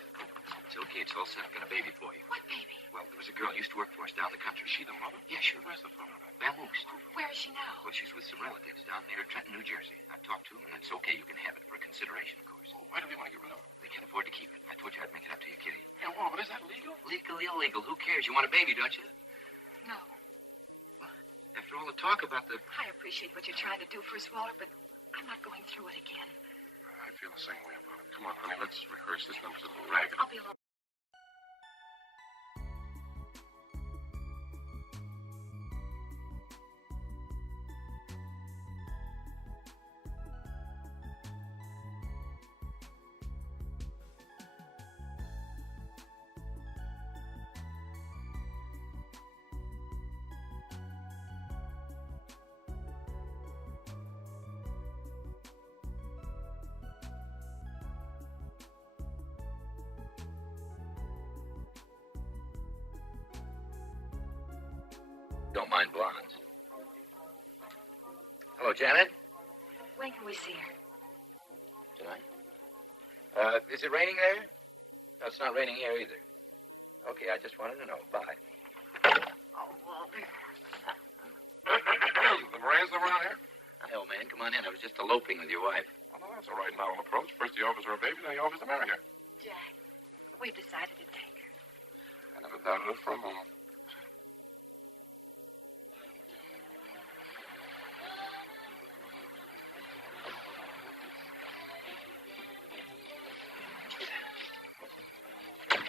It's okay. It's all set. I've got a baby for you. What baby? Well, there was a girl who used to work for us down the country. She the mother. Yeah, sure. Where's the phone? Vamoose. Where is she now? Well, she's with some relatives down near Trenton, New Jersey. I've talked to them, and it's okay. You can have it for a consideration, of course. Why do we want to get rid of it? I can't afford to keep it. I told you I'd make it up to you, Kitty. Yeah, well, but is that legal? Legal, illegal. Who cares? You want a baby, don't you? No. After all the talk about the... I appreciate what you're trying to do for us, Walter, but I'm not going through it again. I feel the same way about it. Come on, honey, let's rehearse this number to the ragged. I'll be alone. Don't mind blondes. Hello, Janet. When can we see her? Tonight. Is it raining there? No, it's not raining here either. Okay, I just wanted to know. Bye. The Moran's around here? Hell, man, come on in. I was just eloping with your wife. Well, that's all right now. Approach. First you offers her a baby, now you offers to marry her. Jack, we've decided to take her. I never thought of it for a moment.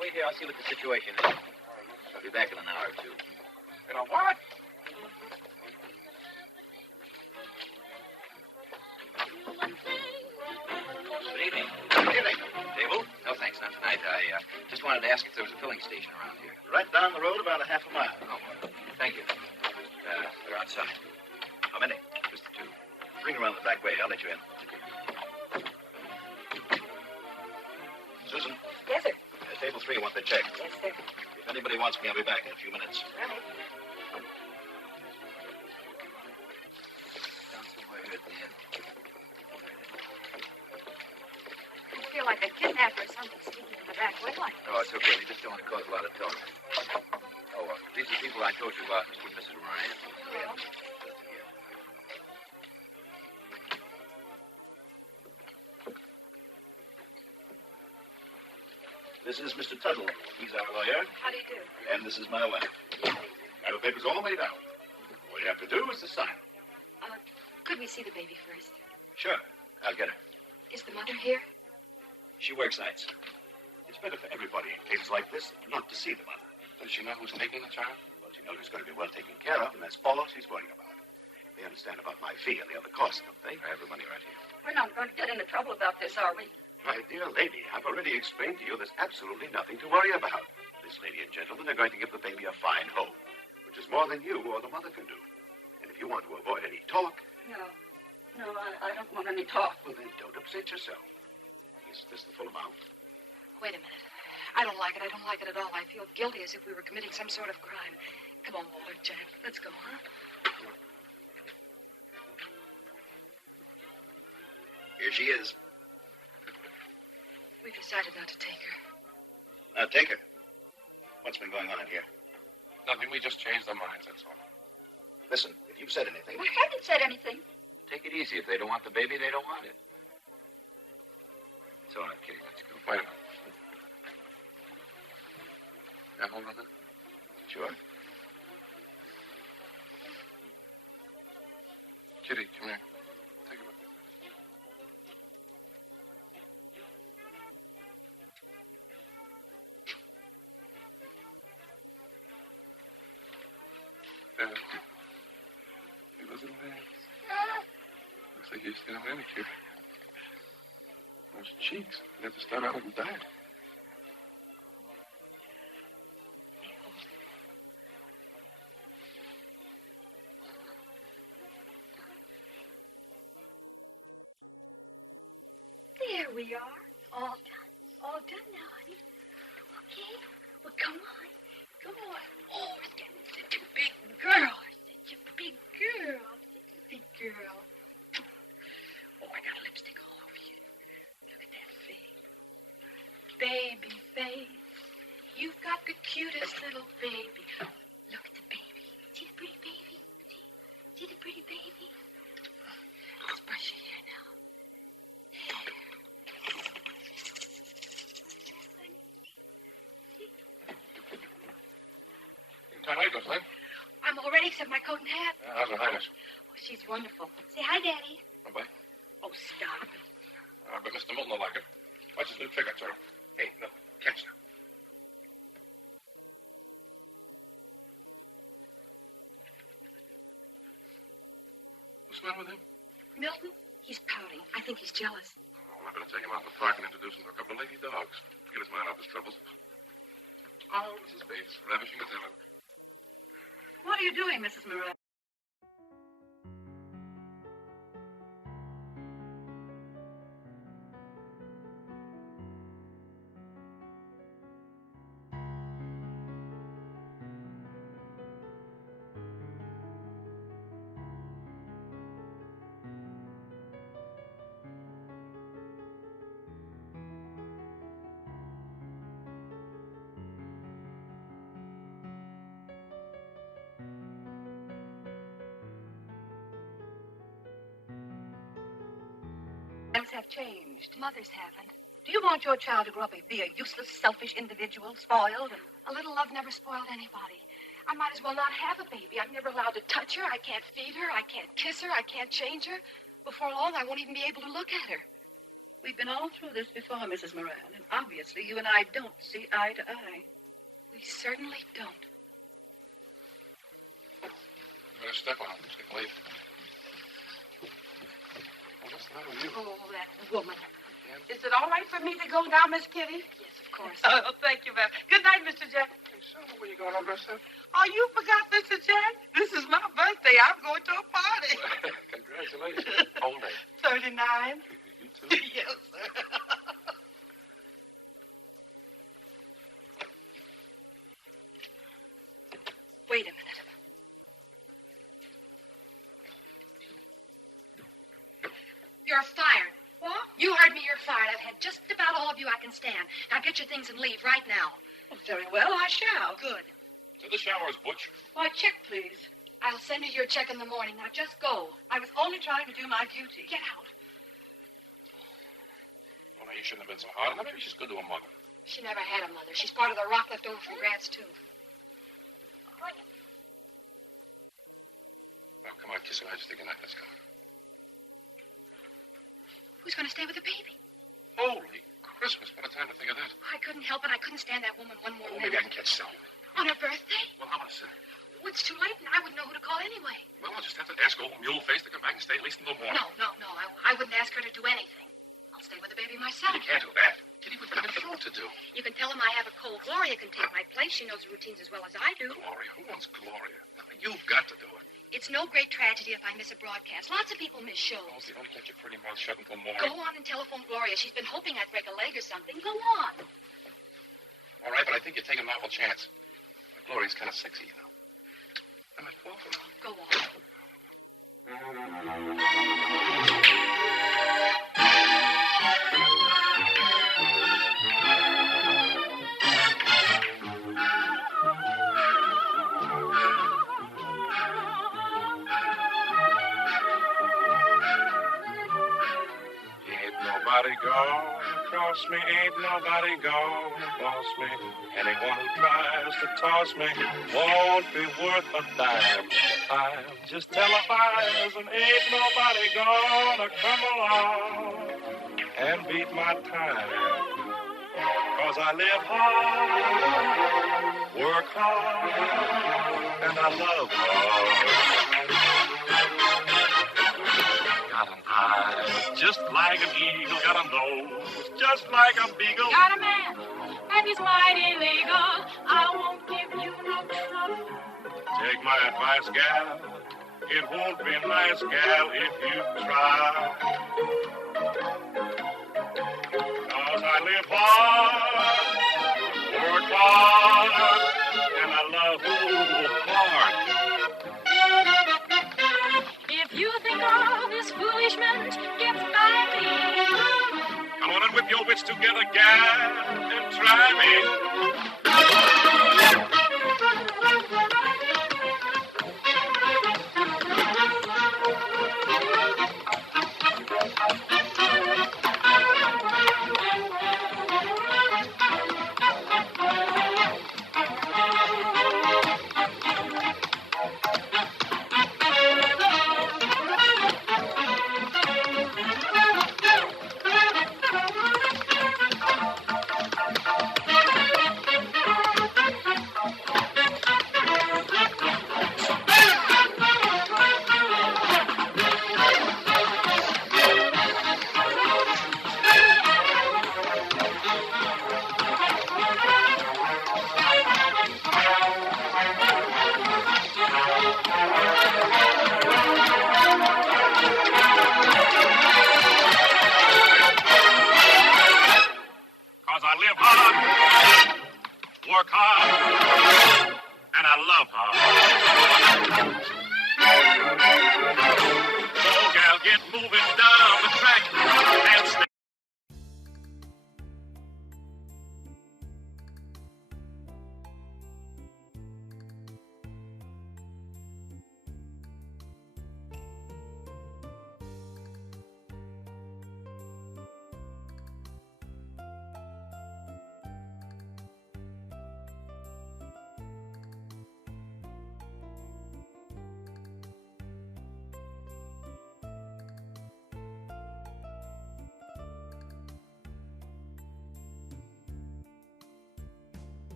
Wait here, I'll see what the situation is. I'll be back in an hour or two. You know what? Good evening. Good evening. Table? No, thanks, not tonight. I just wanted to ask if there was a filling station around here. Right down the road about a half a mile. Oh, thank you. They're outside. How many? Just the two. Bring around the back way. I'll let you in. Susan? Yes, sir. Table 3 want the check. Yes, sir. If anybody wants me, I'll be back in a few minutes. Right. I feel like a kidnapper or something sneaking in the back way like this. Oh, it's okay. They just don't want to cause a lot of talk. Oh, these are the people I told you about, Mr. and Mrs. Ryan. Well, This is Mr. Tuttle. He's our lawyer. how do you do? And this is my wife. Now, the paper's all made out. All you have to do is to sign. Could we see the baby first? Sure. I'll get her. Is the mother here? She works nights. It's better for everybody in cases like this not to see the mother. Does she know who's taking the child? She knows it's going to be well taken care of, and that's all she's worried about. They understand about my fee and the other costs, don't they? I have the money right here. We're not going to get into trouble about this, are we? My dear lady, I've already explained to you there's absolutely nothing to worry about. This lady and gentleman are going to give the baby a fine home, which is more than you or the mother can do. And if you want to avoid any talk... No, I don't want any talk. Well, then don't upset yourself. This is the full amount. Wait a minute. I don't like it. I don't like it at all. I feel guilty as if we were committing some sort of crime. Come on, Walter, Jack. Let's go on. Here she is. We've decided not to take her. Now, take her. What's been going on in here? Nothing. We just changed our minds, that's all. Listen, if you've said anything... We haven't said anything. Take it easy. If they don't want the baby, they don't want it. It's all right, Kitty. Let's go. Wait a minute. Can I hold on to it? Sure. Kitty, come here. Take a look. There. He wasn't there. Looks like he's still in manicure. Those cheeks. They have to start out with diet. There we are. All done. All done now, honey. Okay. Well, come on. Come on. Oh, such a big girl. Such a big girl. Big girl. Oh, I got lipstick all over you. Look at that face. Baby face. You've got the cutest little baby. Look at the baby. See the pretty baby? See the pretty baby? Let's brush your hair now. How are you doing, Slim? I'm all ready except my coat and hat. How's her highness? Oh, she's wonderful. Say hi, Daddy. Bye-bye. Oh, stop. But Mr. Milton will like it. What's his new trick, sir? Hey, no, catch her. What's the matter with him? Milton, he's pouting. I think he's jealous. Oh, I better take him out in the park and introduce him to a couple of lady dogs. Get his mind off his troubles. Oh, Mrs. Bates, ravishing as ever. What are you doing, Mrs. Moran? have changed. Mothers haven't. Do you want your child to grow up and be a useless, selfish individual, spoiled? A little love never spoiled anybody. I might as well not have a baby. I'm never allowed to touch her. I can't feed her. I can't kiss her. I can't change her. Before long, I won't even be able to look at her. We've been all through this before, Mrs. Moran, and obviously you and I don't see eye to eye. We certainly don't. Better step on it. It's getting late. What's the matter with you? Oh, that woman. Is it all right for me to go now, Miss Kitty? Yes, of course. Oh, thank you, ma'am. Good night, Mr. Jack. So, where you going all dressed up? Oh, you forgot, Mr. Jack? This is my birthday. I'm going to a party. Congratulations. How old are you? 39. Yes, sir. Wait a minute. You're fired. What? You heard me, you're fired. I've had just about all of you I can stand. Now get your things and leave right now. Very well, I shall. Good. To the showers, Butch. Why, check, please. I'll send you your check in the morning. Now just go. I was only trying to do my duty. Get out. Well, you shouldn't have been so hard. Now, maybe she's good to a mother. She never had a mother. She's part of the rock left over from Grant's tooth. Now, come on, kiss her. I just think good night. Let's go. Who's going to stay with the baby? Holy Christmas. What a time to think of that. I couldn't help it. I couldn't stand that woman one more Oh, minute. maybe I can catch some. On her birthday? Well, how about a second? Well, it's too late, and I wouldn't know who to call anyway. Well, I'll just have to ask old mule face to come back and stay at least until morning. No. I wouldn't ask her to do anything. I'll stay with the baby myself. You can't do that. Kitty, we've got a show to do. You can tell him I have a cold. Gloria can take my place. She knows routines as well as I do. Gloria? Who wants Gloria? I mean, you've got to do it. It's no great tragedy if I miss a broadcast. Lots of people miss shows. You only kept your pretty mouth shut until morning. Go on and telephone Gloria. She's been hoping I'd break a leg or something. Go on. All right, but I think you're taking a novel chance. Gloria's kind of sexy, you know. I might fall for her. Go on. Nobody gonna cross me, ain't nobody gonna boss me. Anyone who tries to toss me won't be worth a dime. I'll just televise and ain't nobody gonna come along and beat my time. 'Cause I live hard, work hard, and I love hard. Got an eye just like an eagle, got a nose just like a beagle. Got a man, and he's mighty legal. I won't give you no trouble. Take my advice, gal. It won't be nice, gal, if you try. 'Cause I live hard, work hard, and I love hard. If you think all this foolishment gets by me, Come on and whip your wits together, gal, and try me.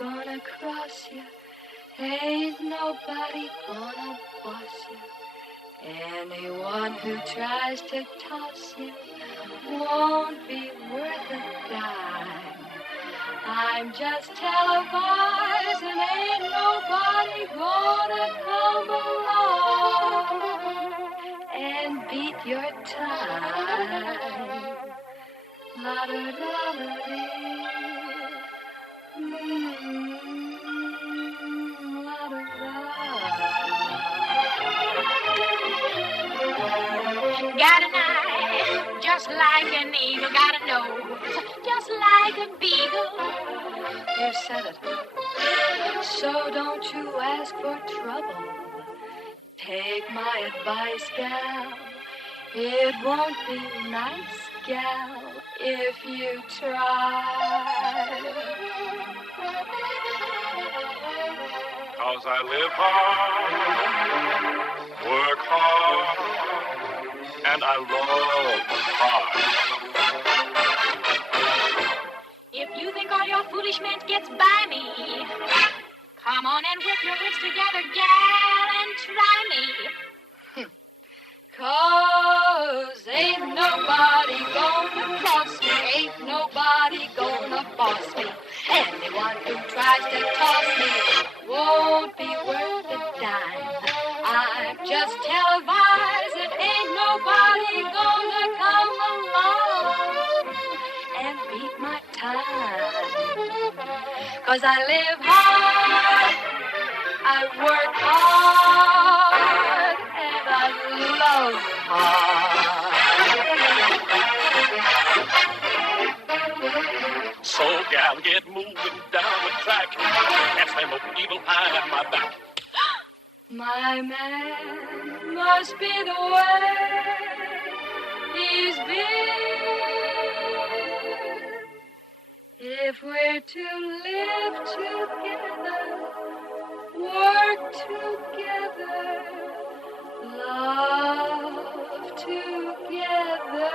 gonna cross you. Ain't nobody gonna boss you. Anyone who tries to toss you won't be worth a dime. I'm just televising, ain't nobody gonna come along and beat your time. La da da da dee. La da da. Got an eye, just like an eagle. Got a nose, just like a beagle. You said it. So don't you ask for trouble. Take my advice, gal. It won't be nice, gal, if you try. 'Cause I live hard, work hard, and I love hard. If you think all your foolishness gets by me, come on and whip your wits together, gal, and try me. 'Cause ain't nobody gonna cross me, ain't nobody gonna boss me. Anyone who tries to toss me won't be worth a dime. I'm just televising, ain't nobody gonna come along and beat my time. 'Cause I live hard, I work hard, and I love hard. So, gal, get moving down the track. Catch them old evil eye at my back. My man must be the way he's been. If we're to live together, work together, love together.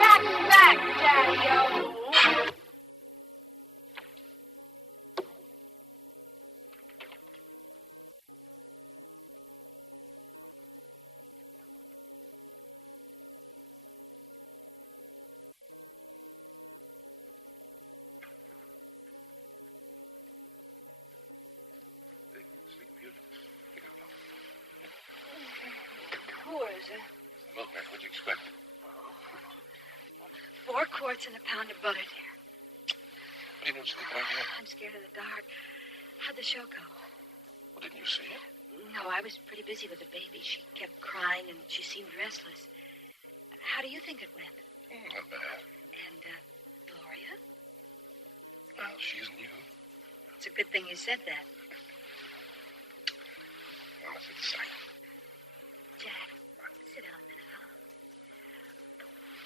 Rock back, Daddy-o. Look, man, what'd you expect? 4 quarts and a pound of butter, dear. You didn't sleep like that. I'm scared of the dark. How'd the show go? What did you see? No, I was pretty busy with the baby. She kept crying and she seemed restless. How do you think it went? Not bad. And, Gloria? Well, she's new. It's a good thing you said that. Honestly, the same. Jack, sit down a minute, huh?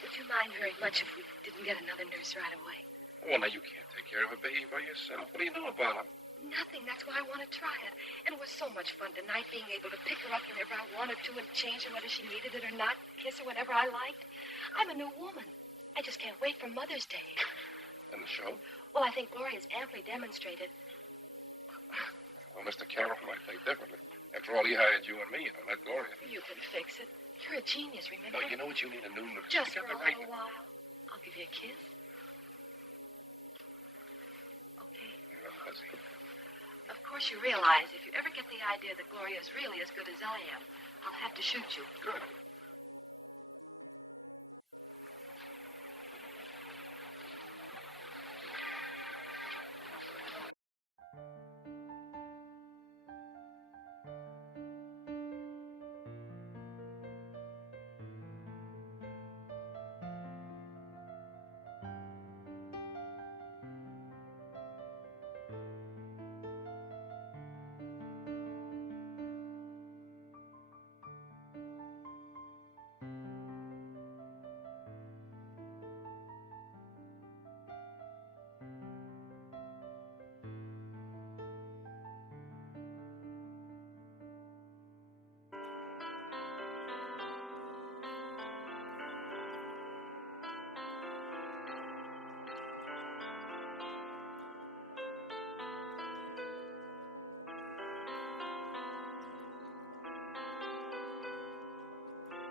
Would you mind very much if we didn't get another nurse right away? Well, now you can't take care of a baby by yourself. What do you know about him? Nothing. That's why I want to try it. And it was so much fun tonight being able to pick her up whenever I wanted to and change her whether she needed it or not, kiss her whenever I liked. I'm a new woman. I just can't wait for Mother's Day. In the show? Well, I think Gloria's amply demonstrated. Well, Mr. Carroll might think differently. After all, he hired you and me, not Gloria. You can fix it. You're a genius, remember? No, you know what you need? A new nurse. Just You for got a the right. little while. I'll give you a kiss. Okay. Fuzzy. Of course, you realize if you ever get the idea that Gloria's really as good as I am, I'll have to shoot you. Good.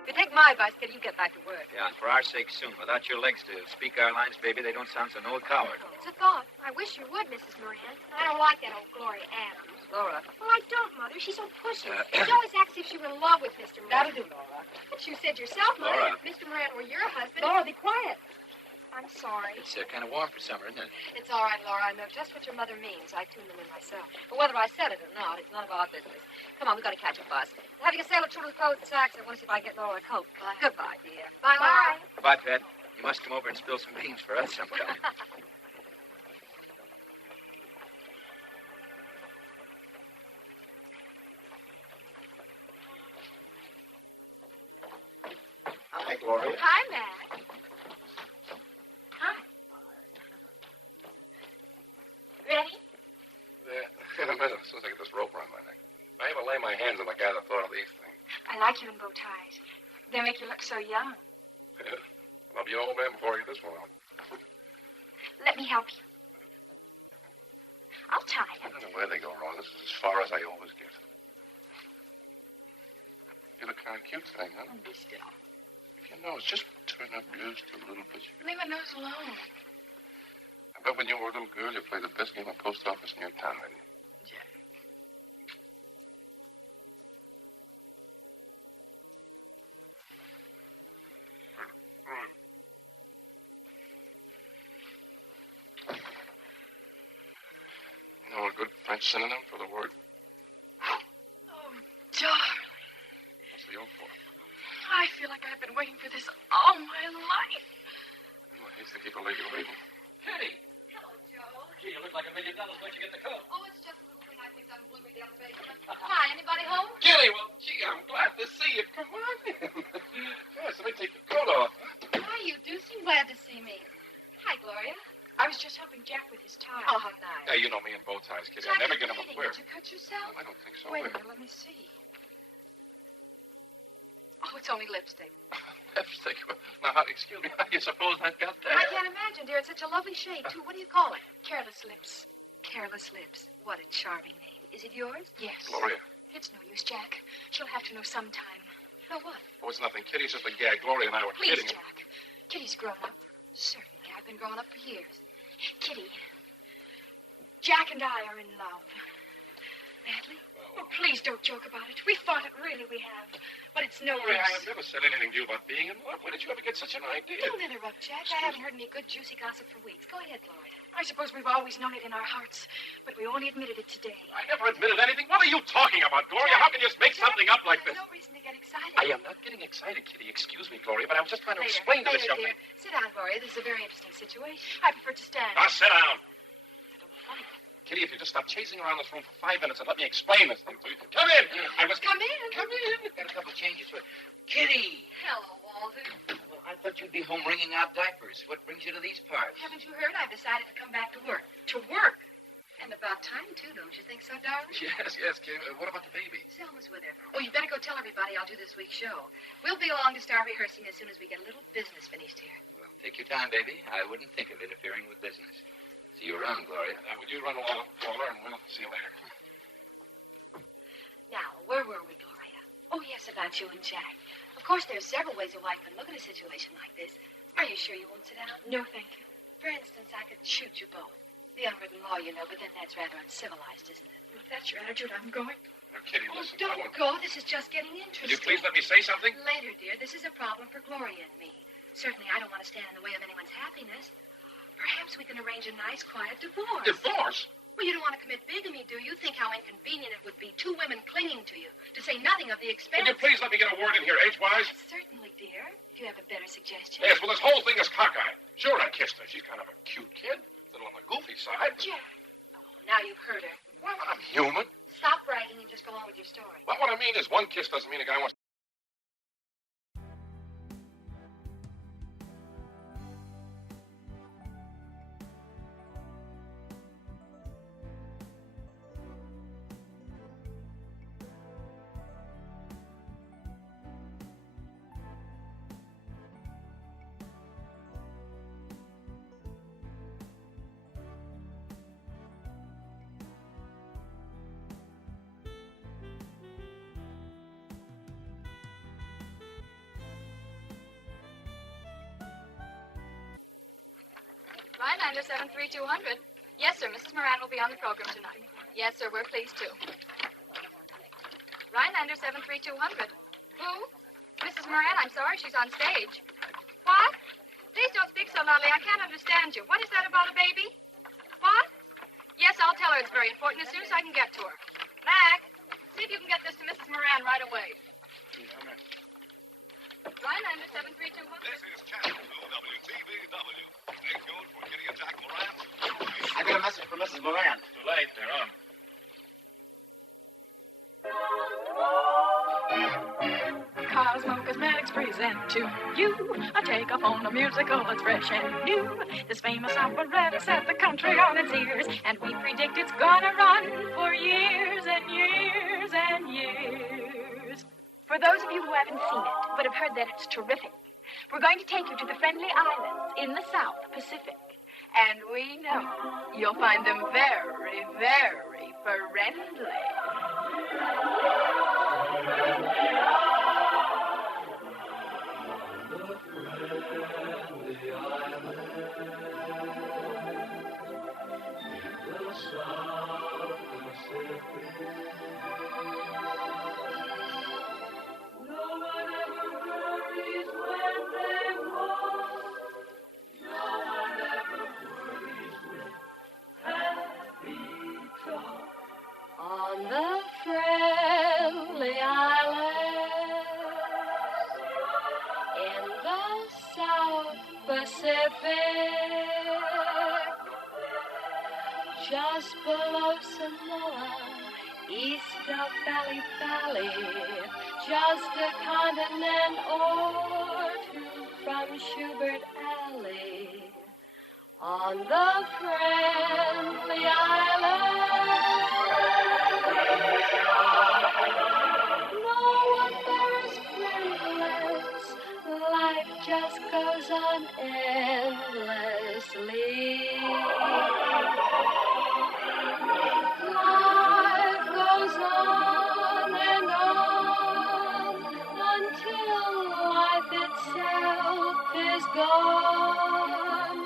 If you take my advice, Kitty, you get back to work. Yeah, and for our sake soon. Without your legs to speak our lines, baby, they don't sound so no coward. It's a thought. I wish you would, Mrs. Moran. I don't like that old Gloria Adams. Laura. Well, I don't, Mother. She's so pushy. She always acts as if she were in love with Mr. Moran. That'll do, Laura. But you said yourself, Mother, Laura. if Mr. Moran were your husband... Laura, be quiet. I'm sorry. It's kind of warm for summer, isn't it? It's all right, Laura. I know just what your mother means. I tuned in myself. But whether I said it or not, it's none of our business. Come on, we've got to catch a bus. Have you sailor true to the clothes and sacks? I want to see if I can get Laura a coat. Goodbye, dear. Bye, Laura. Goodbye, Pat. You must come over and spill some beans for us sometime. Hi, Gloria. Hi, Matt. Hi. Ready? Yeah, in a minute, as soon as I get this rope around my neck. I even lay my hands on the guy that thought of these things. I like you in bow ties. They make you look so young. Yeah. I'll be an old man before I get this one on. Let me help you. I'll tie I them. don't know where they go wrong. This is as far as I always get. You look kind of cute today, huh? Be still. You know, it's just turn up just a little bit. Leave my nose alone. I bet when you were a little girl, you played the best game of post office in your town. You know a good French synonym for the word? Oh, darling. What's the old one? I feel like I've been waiting for this all my life. Well, I used to keep a lady waiting. Kitty! Hello, Joe. Gee, you look like $1 million. Where'd you get the coat? Oh, it's just something I picked up from the other basement. Hi, anybody home? Kitty, well, gee, I'm glad to see you. Come on in. Yes, let me take your coat off. Hi, you do seem glad to see me. Hi, Gloria. I was just helping Jack with his tie. Oh, how nice. Hey, you know me in bow ties, Kitty. Jack, I never you're get them bleeding. clear. Did you cut yourself? I don't think so. Wait a minute, let me see. Oh, it's only lipstick. Lipstick. Now, excuse me, how do you suppose I got that? I can't imagine, dear. It's such a lovely shade, too. What do you call it? Careless Lips. Careless Lips. What a charming name. Is it yours? Yes. Gloria. It's no use, Jack. She'll have to know sometime. Know what? Oh, it's nothing. Kitty's just a gag. Gloria and I were Please, kidding. Jack. Kitty's grown up. Certainly, I've been growing up for years. Kitty, Jack and I are in love. Madly? Oh, please don't joke about it. We fought it, really, we have. But it's no Gloria, I use. have never said anything to you about being in love. When did you ever get such an idea? Don't interrupt, Jack. I haven't heard any good, juicy gossip for weeks. Go ahead, Gloria. I suppose we've always known it in our hearts, but we only admitted it today. I never admitted anything. What are you talking about, Gloria? How can you just make something up like this? There's no reason to get excited. I am not getting excited, Kitty. Excuse me, Gloria, but I was just trying to explain to this young Later, man. dear. Sit down, Gloria. This is a very interesting situation. I prefer to stand. Now, sit down. Kitty, if you just stop chasing around this room for 5 minutes and let me explain this thing to you. Come in. I was... Come in. Come in. Got a couple of changes for Kitty. Hello, Walter. Well, I thought you'd be home wringing out diapers. What brings you to these parts? Haven't you heard? I've decided to come back to work. To work? And about time, too, don't you think so, darling? Yes, Kitty. What about the baby? Selma's with her. Oh, you better go tell everybody I'll do this week's show. We'll be along to start rehearsing as soon as we get a little business finished here. Well, take your time, baby. I wouldn't think of interfering with business. See you around, Gloria. Now, would you run along, Walter, and we'll see you later. Now, where were we, Gloria? Oh, yes, about you and Jack. Of course, there's several ways a wife can look at a situation like this. Are you sure you won't sit down? No, thank you. For instance, I could shoot you both. The unwritten law, you know, but then that's rather uncivilized, isn't it? If that's your attitude, I'm going. Now, Kitty, Oh, listen. don't go. This is just getting interesting. Will you please let me say something? Later, dear. This is a problem for Gloria and me. Certainly, I don't want to stand in the way of anyone's happiness. Perhaps we can arrange a nice, quiet divorce. Divorce? Well, you don't want to commit bigamy, do you? Think how inconvenient it would be. Two women clinging to you, to say nothing of the expense. Will you please let me get a word in here, age-wise? Certainly, dear. If you have a better suggestion. Yes, well, this whole thing is cockeyed. Sure, I kissed her. She's kind of a cute kid. A little on the goofy side. Jack. Now you've heard her. Well, I'm human. Stop bragging and just go on with your story. But what I mean is one kiss doesn't mean a guy wants... Rhinelander 73200. Yes, sir. Mrs. Moran will be on the program tonight. Yes, sir. We're pleased to. Rhinelander 73200. Who? Mrs. Moran, I'm sorry. She's on stage. What? Please don't speak so loudly. I can't understand you. What is that about a baby? What? Yes, I'll tell her it's very important as soon as I can get to her. Mac, see if you can get this to Mrs. Moran right away. Rhinelander 73200. This is Channel 2 WTVW. Stay tuned for Kitty and Jack Moran. I got a message from Mrs. Moran. Too late. They're on. Cosmo Cosmetics present to you a takeoff on a musical that's fresh and new. This famous operetta set the country on its ears, and we predict it's gonna run for years and years and years. For those of you who haven't seen it, but have heard that it's terrific, we're going to take you to the Friendly Islands in the South Pacific. And we know you'll find them very, very friendly. On the friendly islands in the South Pacific, just below Samoa, east of Valley, just a continent or two from Schubert Alley. On the friendly islands, no one there is friendless. Life just goes on endlessly. Life goes on and on until life itself is gone.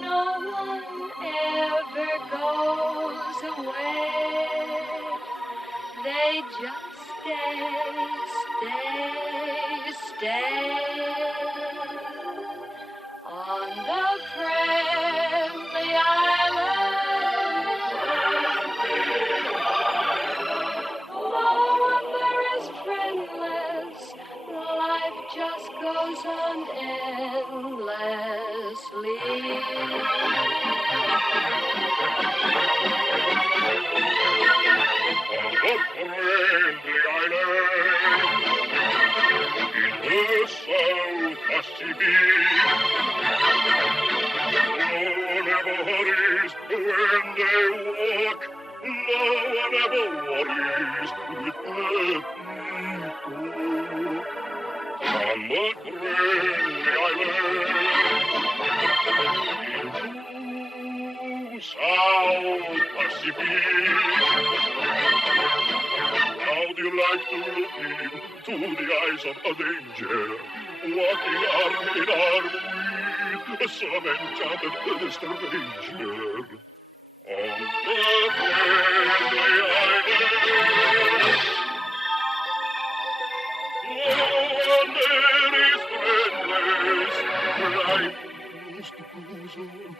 No one ever goes away. They just stay on the friendly island. No one there is friendless. Life just goes on endlessly. South Pacific. No one ever hurries when they walk. No one ever worries with the people. On the friendly island, South Pacific. How do you like to look into the eyes of a danger, walking arm in arm with some enchanted stranger on the friendly island? No one there is friendless. Life just goes on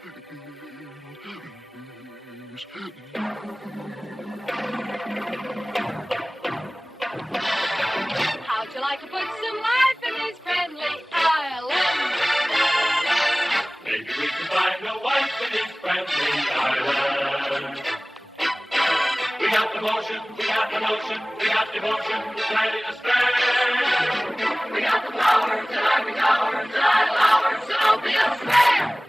How'd you like to put some life in these friendly islands? Maybe we can find a wife in these friendly islands. We got the motion, we got the motion, we got devotion, ready to spare. We got the power till I recover, till I lower, so don't be a spare.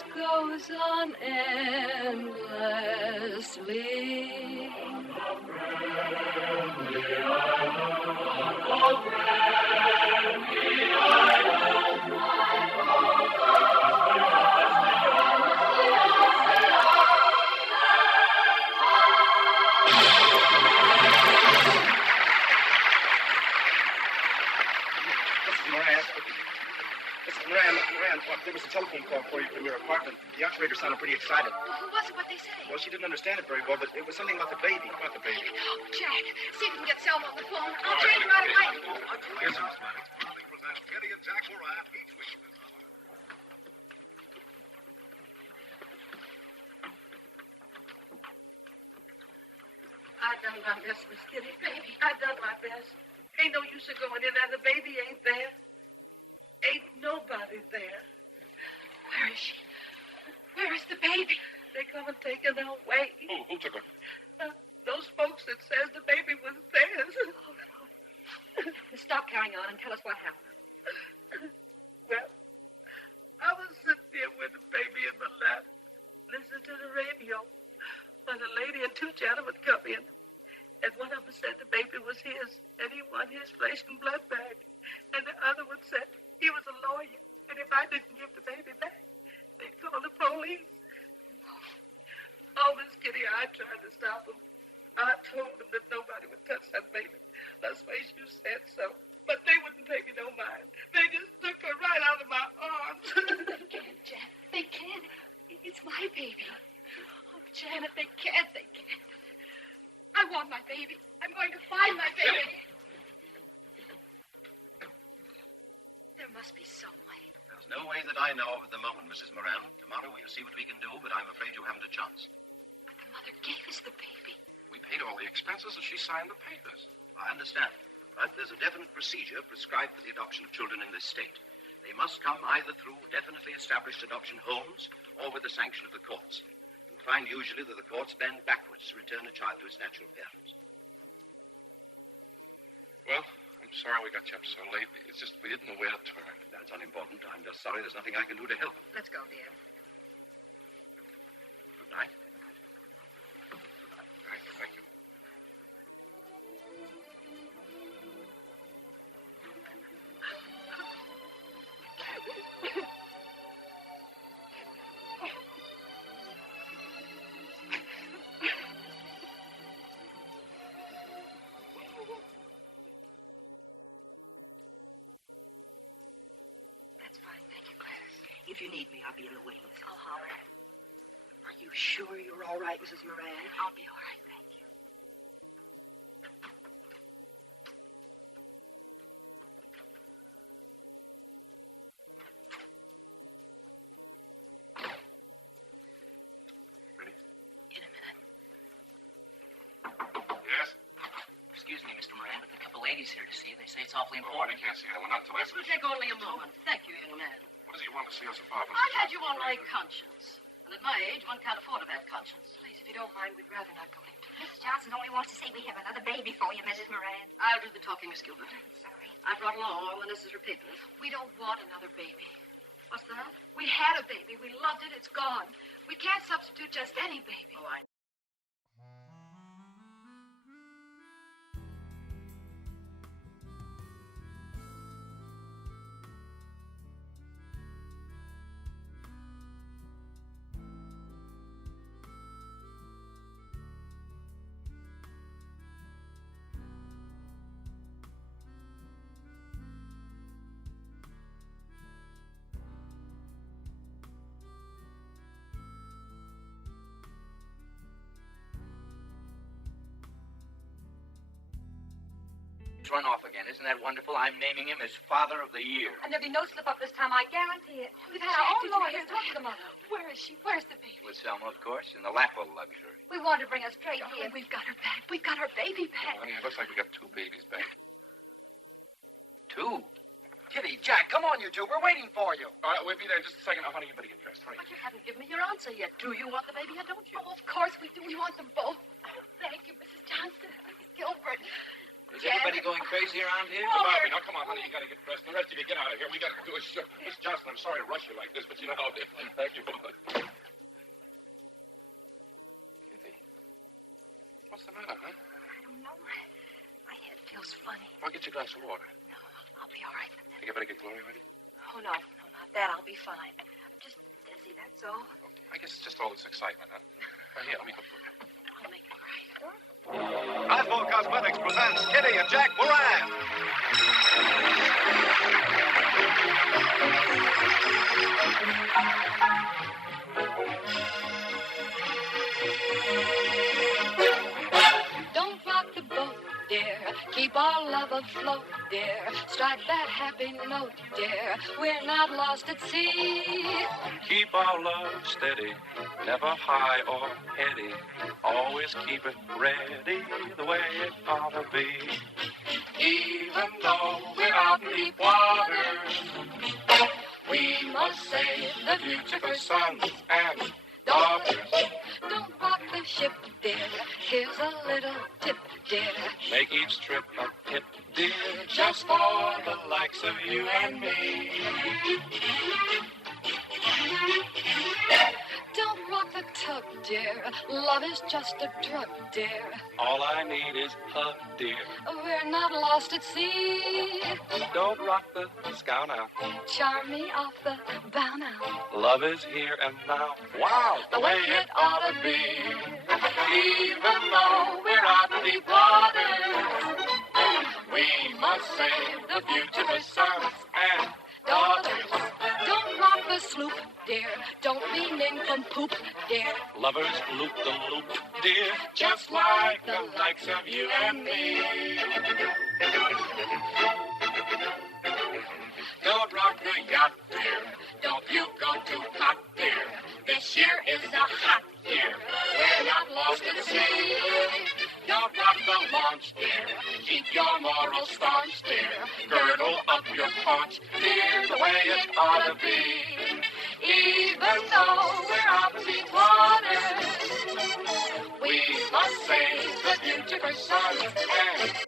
just goes on endlessly. There was a telephone call for you from your apartment. The operator sounded pretty excited. Well, who was it? What'd they say? Well, she didn't understand it very well, but it was something about the baby. About the baby. Oh, Jack, see if you can get Selma on the phone. I'll change right away. Yes, sir. Presents Kitty and Jack Moran each week. I've done my best, Miss Kitty. Baby, I've done my best. Ain't no use of going in there. The baby ain't there. Ain't nobody there. Where is she? Where is the baby? They come and take her away. Who took her? Those folks that says the baby was theirs. Stop carrying on and tell us what happened. Well, I was sitting there with the baby in my lap, listening to the radio, when a lady and two gentlemen come in. And one of them said the baby was his, and he won his flesh and blood back. And the other one said he was a lawyer, and if I didn't give the baby back, they'd call the police. Oh, Miss Kitty, I tried to stop them. I told them that nobody would touch that baby. That's why you said so. But they wouldn't pay me no mind. They just took her right out of my arms. They can't, Janet. They can't. It's my baby. Oh, Janet, they can't. They can't. I want my baby. I'm going to find my baby. There must be some way. There's no way that I know of at the moment, Mrs. Moran. Tomorrow we'll see what we can do, but I'm afraid you haven't a chance. But the mother gave us the baby. We paid all the expenses and she signed the papers. I understand. But there's a definite procedure prescribed for the adoption of children in this state. They must come either through definitely established adoption homes or with the sanction of the courts. You find usually that the courts bend backwards to return a child to its natural parents. Well, I'm sorry we got you up so late. It's just we didn't know where to turn. That's unimportant. I'm just sorry there's nothing I can do to help. Let's go, dear. Good night. Thank you. That's fine. Thank you, Clarence. If you need me, I'll be in the wings. I'll holler. Are you sure you're all right, Mrs. Moran? I'll be all right, thank you. In a minute. Yes? Excuse me, Mr. Moran. A couple ladies here to see you. They say it's awfully Oh, important. I can't see them. We're not until This after. will take only a moment. Thank you, young man. What does he want to see us about? I've had you on my conscience. And at my age, one can't afford a bad conscience. Please, if you don't mind, we'd rather not go into it. Mrs. Johnson only wants to say we have another baby for you, Mrs. Moran. I'll do the talking, Miss Gilbert. Sorry. I brought along all the necessary papers. We don't want another baby. What's that? We had a baby. We loved it. It's gone. We can't substitute just any baby. Oh, I Run off again. Isn't that wonderful? I'm naming him as Father of the Year. And there'll be no slip up this time, I guarantee it. We've had our own lawyers talk to the mother. Where is she? Where's the baby? With Selma, of course, in the lap of luxury. We wanted to bring her straight here. We've got her back. We've got her baby back. Honey, it looks like we got two babies back. Two? Kitty, Jack, come on, you two. We're waiting for you. All right, we'll be there in just a second. Now, honey, you better get dressed. Hurry. But you haven't given me your answer yet. Do you want the baby or don't you? Oh, of course we do. We want them both. Thank you, Mrs. Johnson and Mrs. Gilbert. Is everybody going crazy around here? Come on, now, come on, honey. You gotta get dressed. The rest of you get out of here. We gotta do a show. Miss Johnson, I'm sorry to rush you like this, but you know how it is. Thank you, both. What's the matter, huh? My head feels funny. I'll get you a glass of water. No, I'll be all right. Think you better get Gloria ready? Oh, no, not that. I'll be fine. I'm just dizzy, that's all. I guess it's just all this excitement, huh? Here, let me go. I'll make it right. ᖴ𝖚ıl Cosmetics presents Kitty and Jack Moran. Don't rock the boat, dear. Keep our love afloat, dear. Strike that happy note, dear. We're not lost at sea. Keep our love steady, never high or heady. Always keep it ready the way it ought to be. Even though we're out in deep waters, we must save the future for sons and daughters. Don't rock the ship, dear. Here's a little tip, dear. Make each trip a tip, dear, just for the likes of you and me. Don't rock the tug, dear. Love is just a drug, dear. All I need is hug, dear. We're not lost at sea. Don't rock the scow now. Charm me off the bow now. Love is here and now. Wow, the way it ought to be. Even though we're out in deep waters, we must save the future for sons and daughters. Don't rock the sloop, dear. Don't be nincompoop, dear. Lovers loop the loop, dear, just like the likes of you and me. Don't rock the yacht, dear. Don't you go too hot, dear. This year is a hot year. We're not lost at sea. Don't rock the launch, dear. Keep your morals staunch, dear. Girdle up your paunch, dear, the way it ought to be. Even though we're out in deep waters, we must save the future for sons and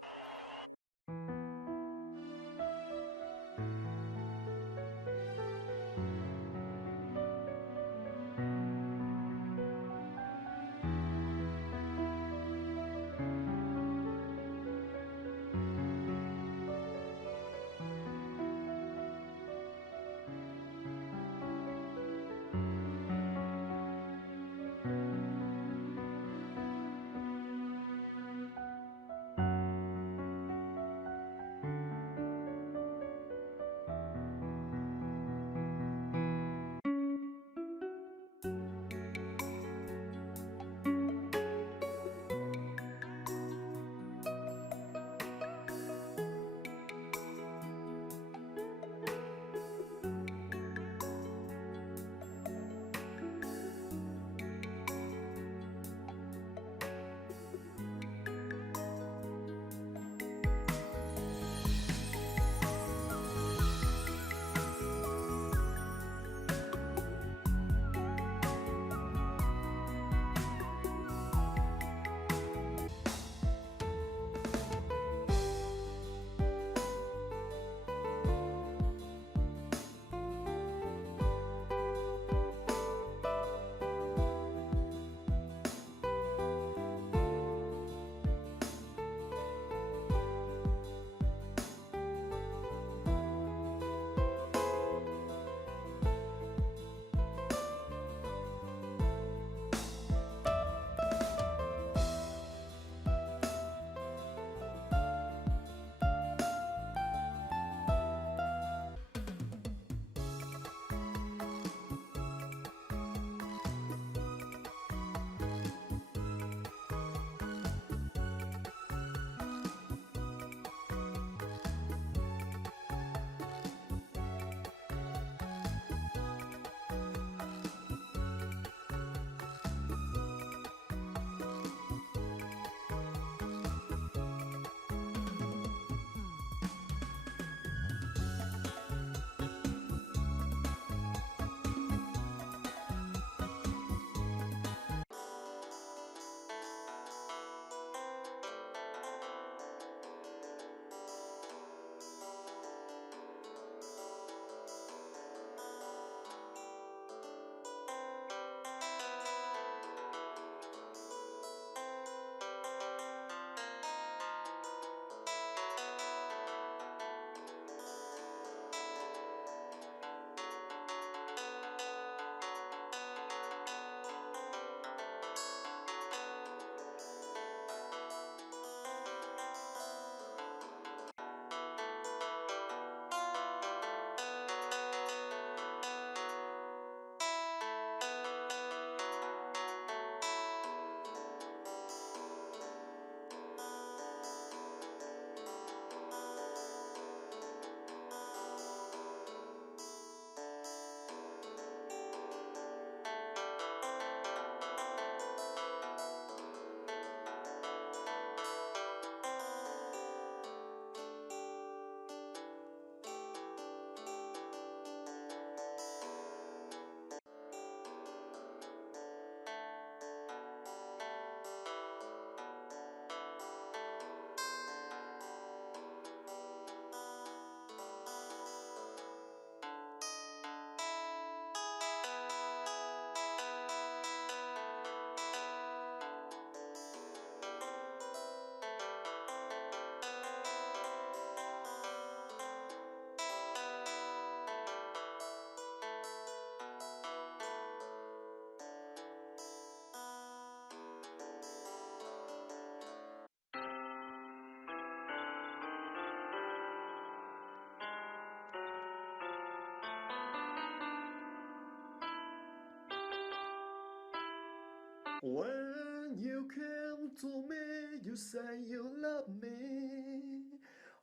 When you came to me, you say you love me.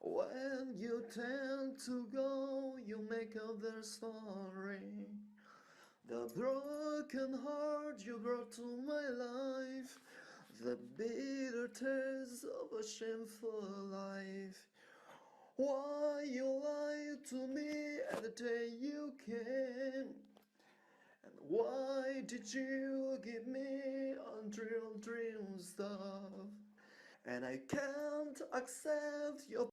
When you tend to go, you make others sorry. The broken heart you brought to my life, the bitter taste of a shameful life. Why you lied to me at the day you came? And why did you give me unreal dream stuff? And I can't accept your